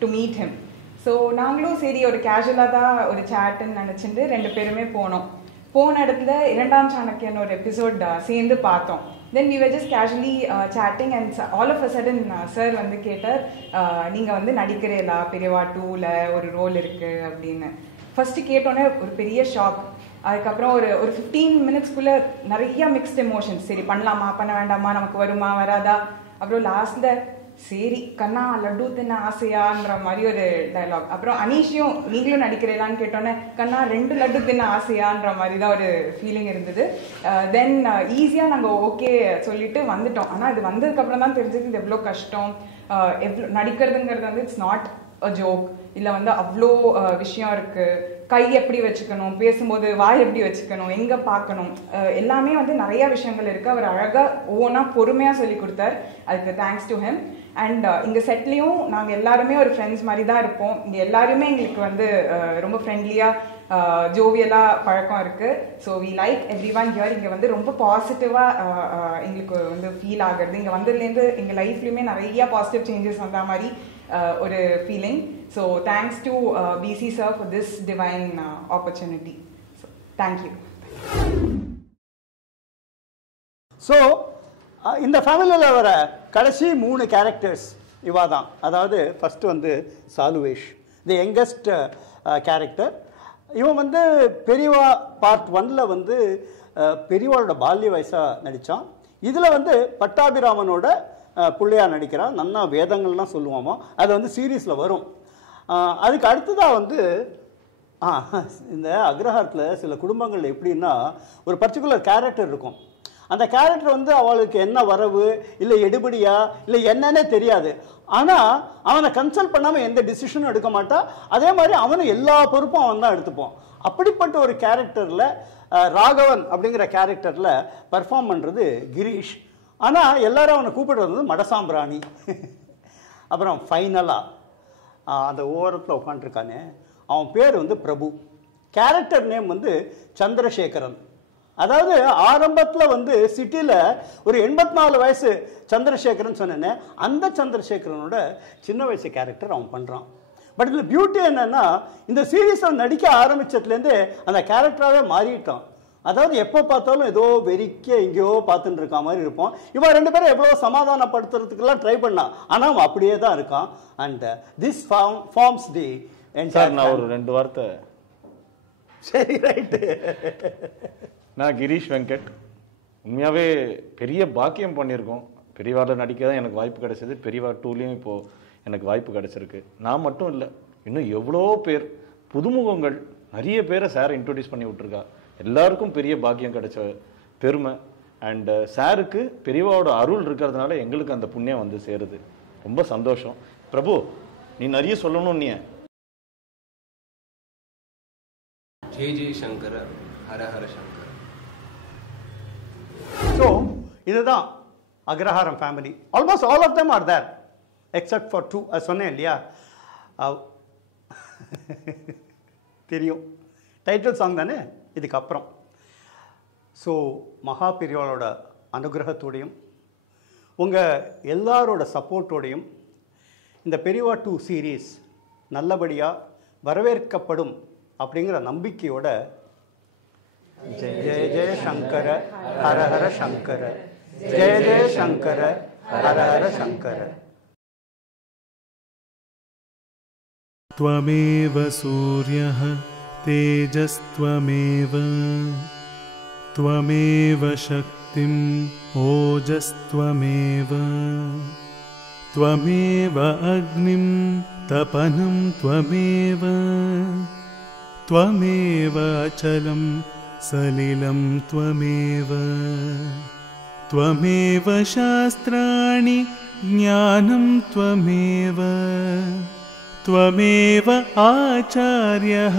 to meet him. So நாங்களும் சரி ஒரு கேஷுவலாக தான் ஒரு சேட்டுன்னு நினச்சிட்டு 2 பேருமே போனோம். போன இடத்துல 2ஆம் சாணக்கியன் ஒரு எபிசோட் சேர்ந்து பார்த்தோம். Then we were just casually chatting and all of a sudden sir வந்து கேட்டார், நீங்கள் வந்து நடிக்கிறீங்களா பெரியவா 2ல ஒரு ரோல் இருக்குது அப்படின்னு. ஃபஸ்ட்டு கேட்டோன்னே ஒரு பெரிய ஷாக். அதுக்கப்புறம் ஒரு 15 மினிட்ஸ்க்குள்ளே நிறைய மிக்ஸ்ட் எமோஷன்ஸ். சரி பண்ணலாமா பண்ண வேண்டாமா, நமக்கு வருமா வராதா. அப்புறம் லாஸ்ட்டில் சரி கண்ணா லட்டு தின்ன ஆசையான்ற மாதிரி ஒரு டைலாக். அப்புறம் அனீஷையும் நீங்களும் நடிக்கிறீங்களான்னு கேட்டோன்னே கண்ணா 2 லட்டு தின்ன ஆசையான்ற மாதிரி தான் ஒரு ஃபீலிங் இருந்தது. தென் ஈஸியாக நாங்கள் ஓகே சொல்லிட்டு வந்துட்டோம். ஆனால் இது வந்ததுக்கப்புறம் தான் தெரிஞ்சது இது எவ்வளோ கஷ்டம். எவ்வளோ நடிக்கிறதுங்கிறது வந்து இட்ஸ் நாட் அ ஜோக். இல்லை வந்து அவ்வளோ விஷயம் இருக்குது. கை எப்படி வச்சுக்கணும், பேசும்போது வாய் எப்படி வச்சுக்கணும், எங்கே பார்க்கணும், எல்லாமே வந்து நிறையா விஷயங்கள் இருக்குது. அவர் அழகாக ஒவ்வொன்றா பொறுமையாக சொல்லி கொடுத்தார். அதுக்கு தேங்க்ஸ் டு ஹிம். அண்ட் இங்கே செட்லேயும் நாங்கள் எல்லாருமே ஒரு ஃப்ரெண்ட்ஸ் மாதிரி தான் இருப்போம். இங்கே எல்லாருமே எங்களுக்கு வந்து ரொம்ப ஃப்ரெண்ட்லியாக ஜோவியலாக பழக்கம் இருக்குது. So we like everyone here. இங்கே வந்து ரொம்ப பாசிட்டிவாக எங்களுக்கு வந்து ஃபீல் ஆகுறது. இங்கே வந்ததுலேருந்து எங்கள் லைஃப்லேயுமே நிறையா பாசிட்டிவ் சேஞ்சஸ் வந்த மாதிரி ஒரு feeling. So thanks to PC sir for this divine opportunity. So thank you. So இந்த ஃபேமிலியில் வர கடைசி 3 கேரக்டர்ஸ் இவா தான். அதாவது ஃபஸ்ட்டு வந்து சாலுவேஷ், தி யங்கஸ்ட் கேரக்டர். இவன் வந்து பெரியவா பார்ட் 1ல் வந்து பெரியவாளோட பால்ய வயசாக நடித்தான். இதில் வந்து பட்டாபிராமனோட பிள்ளையாக நடிக்கிறான். நன்னா வேதங்கள்லாம் சொல்லுவாமோ, அது வந்து சீரீஸில் வரும். அதுக்கு அடுத்ததாக வந்து இந்த அக்ரஹாரத்தில் சில குடும்பங்கள் எப்படின்னா ஒரு பர்டிகுலர் கேரக்டர் இருக்கும். அந்த கேரக்டர் வந்து அவளுக்கு என்ன வரவு இல்லை எடுபடியா இல்லை என்னன்னே தெரியாது. ஆனால் அவனை கன்சல்ட் பண்ணாமல் எந்த டிசிஷனும் எடுக்க மாட்டான். அதே மாதிரி அவனை எல்லா பொறுப்பும் அவன் தான் எடுத்துப்பான். அப்படிப்பட்ட ஒரு கேரக்டரில் ராகவன் அப்படிங்கிற கேரக்டரில் பர்ஃபார்ம் பண்ணுறது கிரீஷ். ஆனால் எல்லாரும் அவனை கூப்பிடுறது வந்து மடசாம்பிராணி. அப்புறம் ஃபைனலாக அந்த ஓரத்தில் உட்காந்துருக்கானே அவன் பேர் வந்து பிரபு. கேரக்டர் நேம் வந்து சந்திரசேகரன். அதாவது ஆரம்பத்தில் வந்து சிட்டியில் ஒரு 84 வயசு சந்திரசேகரன் சொன்னேன்னே, அந்த சந்திரசேகரனோட சின்ன வயசு கேரக்டர் அவன் பண்ணுறான். பட் இதில் பியூட்டி என்னென்னா, இந்த சீரீஸில் நடிக்க ஆரம்பித்ததுலேருந்தே அந்த கேரக்டராகவே மாறிட்டான். அதாவது எப்போ பார்த்தாலும் ஏதோ வெறிக்க எங்கேயோ பார்த்துட்டு இருக்க மாதிரி இருப்போம். இவன் 2 பேரும் எவ்வளோ சமாதானப்படுத்துறதுக்கெல்லாம் ட்ரை பண்ணான். ஆனால் அவன் அப்படியே தான் இருக்கான். And this forms the sir. நான் ஒரு 2 வார்த்தை. சரி, ரைட்டு. நான் கிரீஷ் வெங்கட். உண்மையாகவே பெரிய பாக்கியம் பண்ணியிருக்கோம். பெரியவாரில் நடிக்க தான் எனக்கு வாய்ப்பு கிடைச்சது. பெரியவா 2லேயும் இப்போது எனக்கு வாய்ப்பு கிடைச்சிருக்கு. நான் மட்டும் இல்லை, இன்னும் எவ்வளோ பேர் புதுமுகங்கள் நிறைய பேரை சார் இன்ட்ரடியூஸ் பண்ணி விட்ருக்கா. எல்லாருக்கும் பெரிய பாக்கியம் கிடைச்ச பெருமை. அண்டு சாருக்கு பெரியவாவோட அருள் இருக்கிறதுனால எங்களுக்கு அந்த புண்ணியம் வந்து சேருது. ரொம்ப சந்தோஷம். பிரபு, நீ நிறைய சொல்லணும். நீ ஜெய் ஜெய் சங்கர, ஹர ஹர சங்கர. ஸோ இதுதான் Agraharam family. Almost all of them are there except for 2. அது சொன்னேன் இல்லையா. தெரியும். டைட்டில் சாங் தானே இதுக்கப்புறம். ஸோ மகா பெரியவாளோட அனுகிரகத்தோடையும் உங்கள் எல்லாரோட சப்போர்ட்டோடையும் இந்த பெரியவா 2 சீரீஸ் நல்லபடியாக வரவேற்கப்படும் அப்படிங்கிற நம்பிக்கையோட ஜெய ஜெய ஜெய சங்கர ஹர ஹர சங்கர, ஜெய ஜெய சங்கர ஹர ஹர சங்கர. त्वमेव सूर्यः तेजस्त्वमेव, त्वमेव शक्तिम् ओजस्त्वमेव, त्वमेव अग्निं तपनं त्वमेव, त्वमेव अचलं सलिलं त्वमेव, त्वमेव शास्त्राणि ज्ञानं त्वमेव, त्वमेव आचार्यः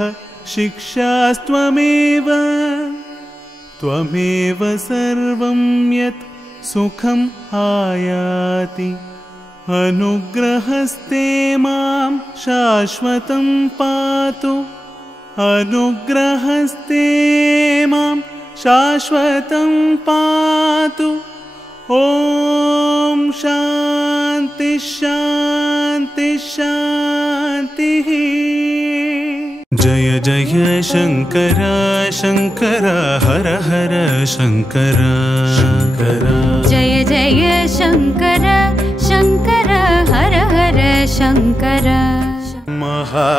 शिक्षास्त्वमेव, त्वमेव सर्वं यत् सुखम् आयाति, अनुग्रहस्ते मां शाश्वतं पातु, अनुग्रहस्ते मां शाश्वतं पातु. ॐ शान्ति शान्ति शान्तिः. जय जय शंकर शंकर हर हर शंकर शंकर. जय जय शंकर शंकर हर हर शंकर. महा